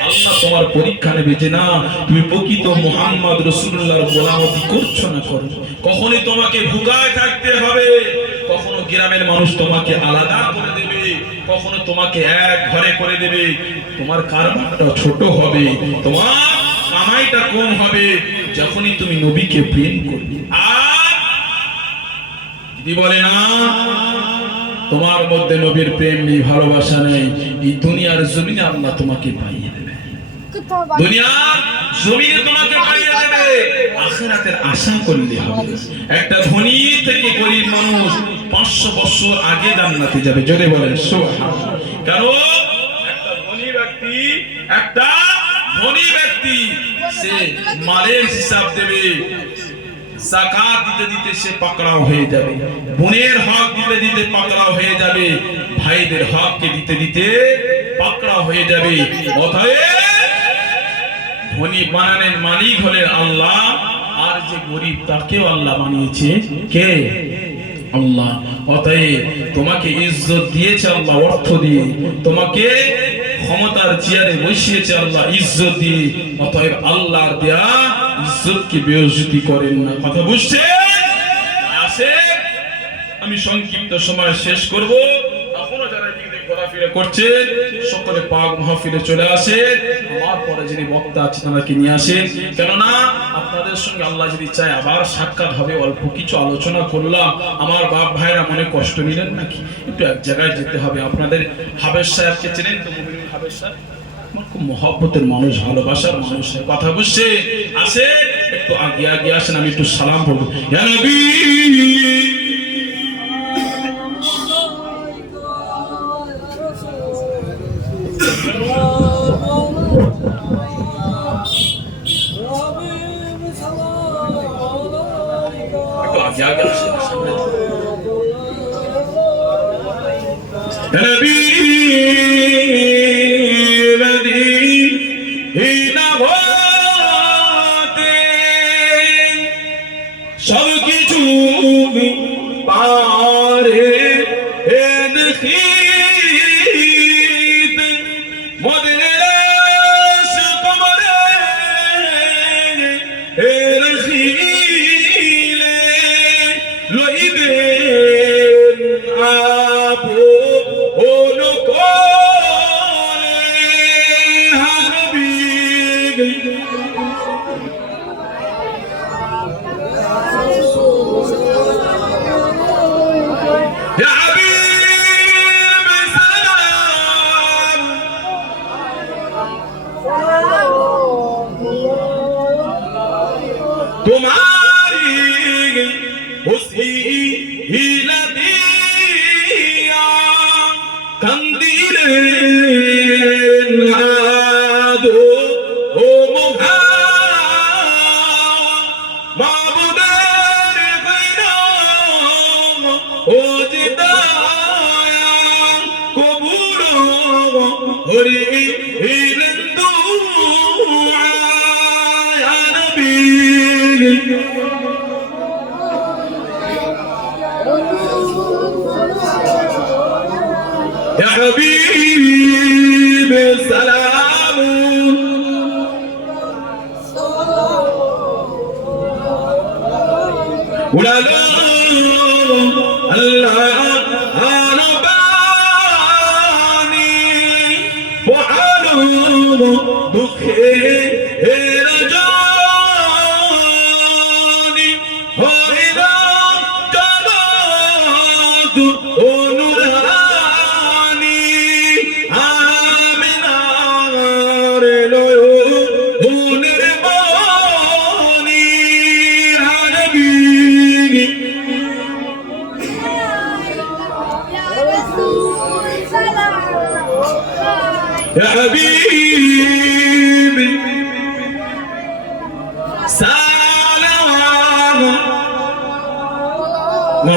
আল্লাহ তোমার পরীক্ষা নেবে যে না তুমি প্রকৃত মুহাম্মদ রাসূলুল্লাহর গোলামতি করছো না করো। কখনই তোমাকে ভুগায় থাকতে হবে, কখনো গ্রামের মানুষ তোমাকে আলাদা করে দেবে, কখনো তোমাকে এক ঘরে করে দেবে। তোমার কারবারটা ছোট হবে, তোমার কামাইটা কম হবে যখনই তুমি নবীকে প্রেম করবে। আর যদি বলে না তোমার মধ্যে নবীর প্রেম নেই, ভালোবাসা নেই, এই দুনিয়ার জমিনে আল্লাহ তোমাকে পাইয়ে দেবে। দুনিয়ার জমিনে তোমাকে পাইয়ে দেবে। আখিরাতের আশা করলে হবে। একটা ধনী থেকে গরিব মানুষ 500 বছর আগে জান্নাতে যাবে। জোরে বলেন সুবহানাল্লাহ। কারণ একটা ধনী ব্যক্তি সে মালের হিসাব দেবে, যাকাত দিতে দিতে সে পাকড়াও হয়ে যাবে, বোনের হক দিতে দিতে পাকড়াও হয়ে যাবে, ভাইদের হককে দিতে দিতে পাকড়াও হয়ে যাবে। অতএব ধনী বানানোর মালিক হলেন আল্লাহ, আর যে গরিব তাকেও আল্লাহ বানিয়েছে কে? আল্লাহ। অতএব তোমাকে ইজ্জত দিয়েছে আল্লাহ অর্থ দিয়ে, তোমাকে ক্ষমতার চেয়ারে বসিয়েছে আল্লাহ ইজ্জত দিয়ে। অতএব আল্লাহর দেয়া ইজ্জতকে বেইজ্জতি করেন না। কথা বুঝছে? আসে আমি সংক্ষিপ্ত সময় শেষ করব। এখনো যারা এদিকে ঘোরাফেরা করছে সকলে পাক মাহফিলে চলে আসে। আমার পরে যিনি বক্তা আছে তাদেরকে নিয়ে আসেন, কেননা আপনাদের সঙ্গে আল্লাহ যদি চায় আবার সাক্ষাৎ হবে। অল্প কিছু আলোচনা করলাম, আমার বাপ ভাইরা মনে কষ্ট নিলেন নাকি? একটু এক জায়গায় যেতে হবে। আপনাদের হাবেজ সাহেবকে চেনেন তো? মুমিনুল হাবেজ সাহেব আমার খুব মহব্বতের মানুষ, ভালোবাসার মানুষ। কথা বুঝছে? আসে একটু আগে আগে আসেন, আমি একটু সালাম পড়বো। ইয়া নবী आगे नबी मदीना होते सब किछु पारे देखीत मदीनास कमरे रखीले लोइदे आपो ओनो कोले हबीब या हबीब सलाम तुम्हारी उसी हिला दिया कंदील नादो ओ मुखा माबुदार गैरा ओ जिदाया कबूलो हरि हिलंदू या नबी يا حبيب السلام ولا لا الله أنا باني وحنو دخي رجاني وإذا جلال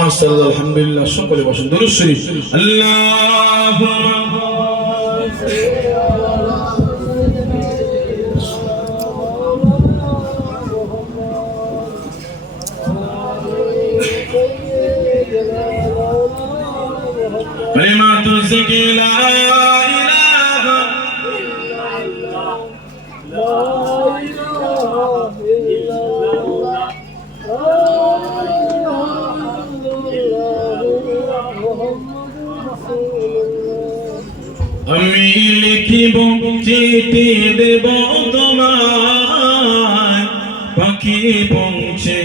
মাশাআল্লাহ আলহামদুলিল্লাহ সকলে বসুন দুরূদ শরীফ আল্লাহুম্মা কালিমাতু যিকরি লা ইলাহা আমি লিখিব চিঠি দেব তোমায় পাখি পৌঁছে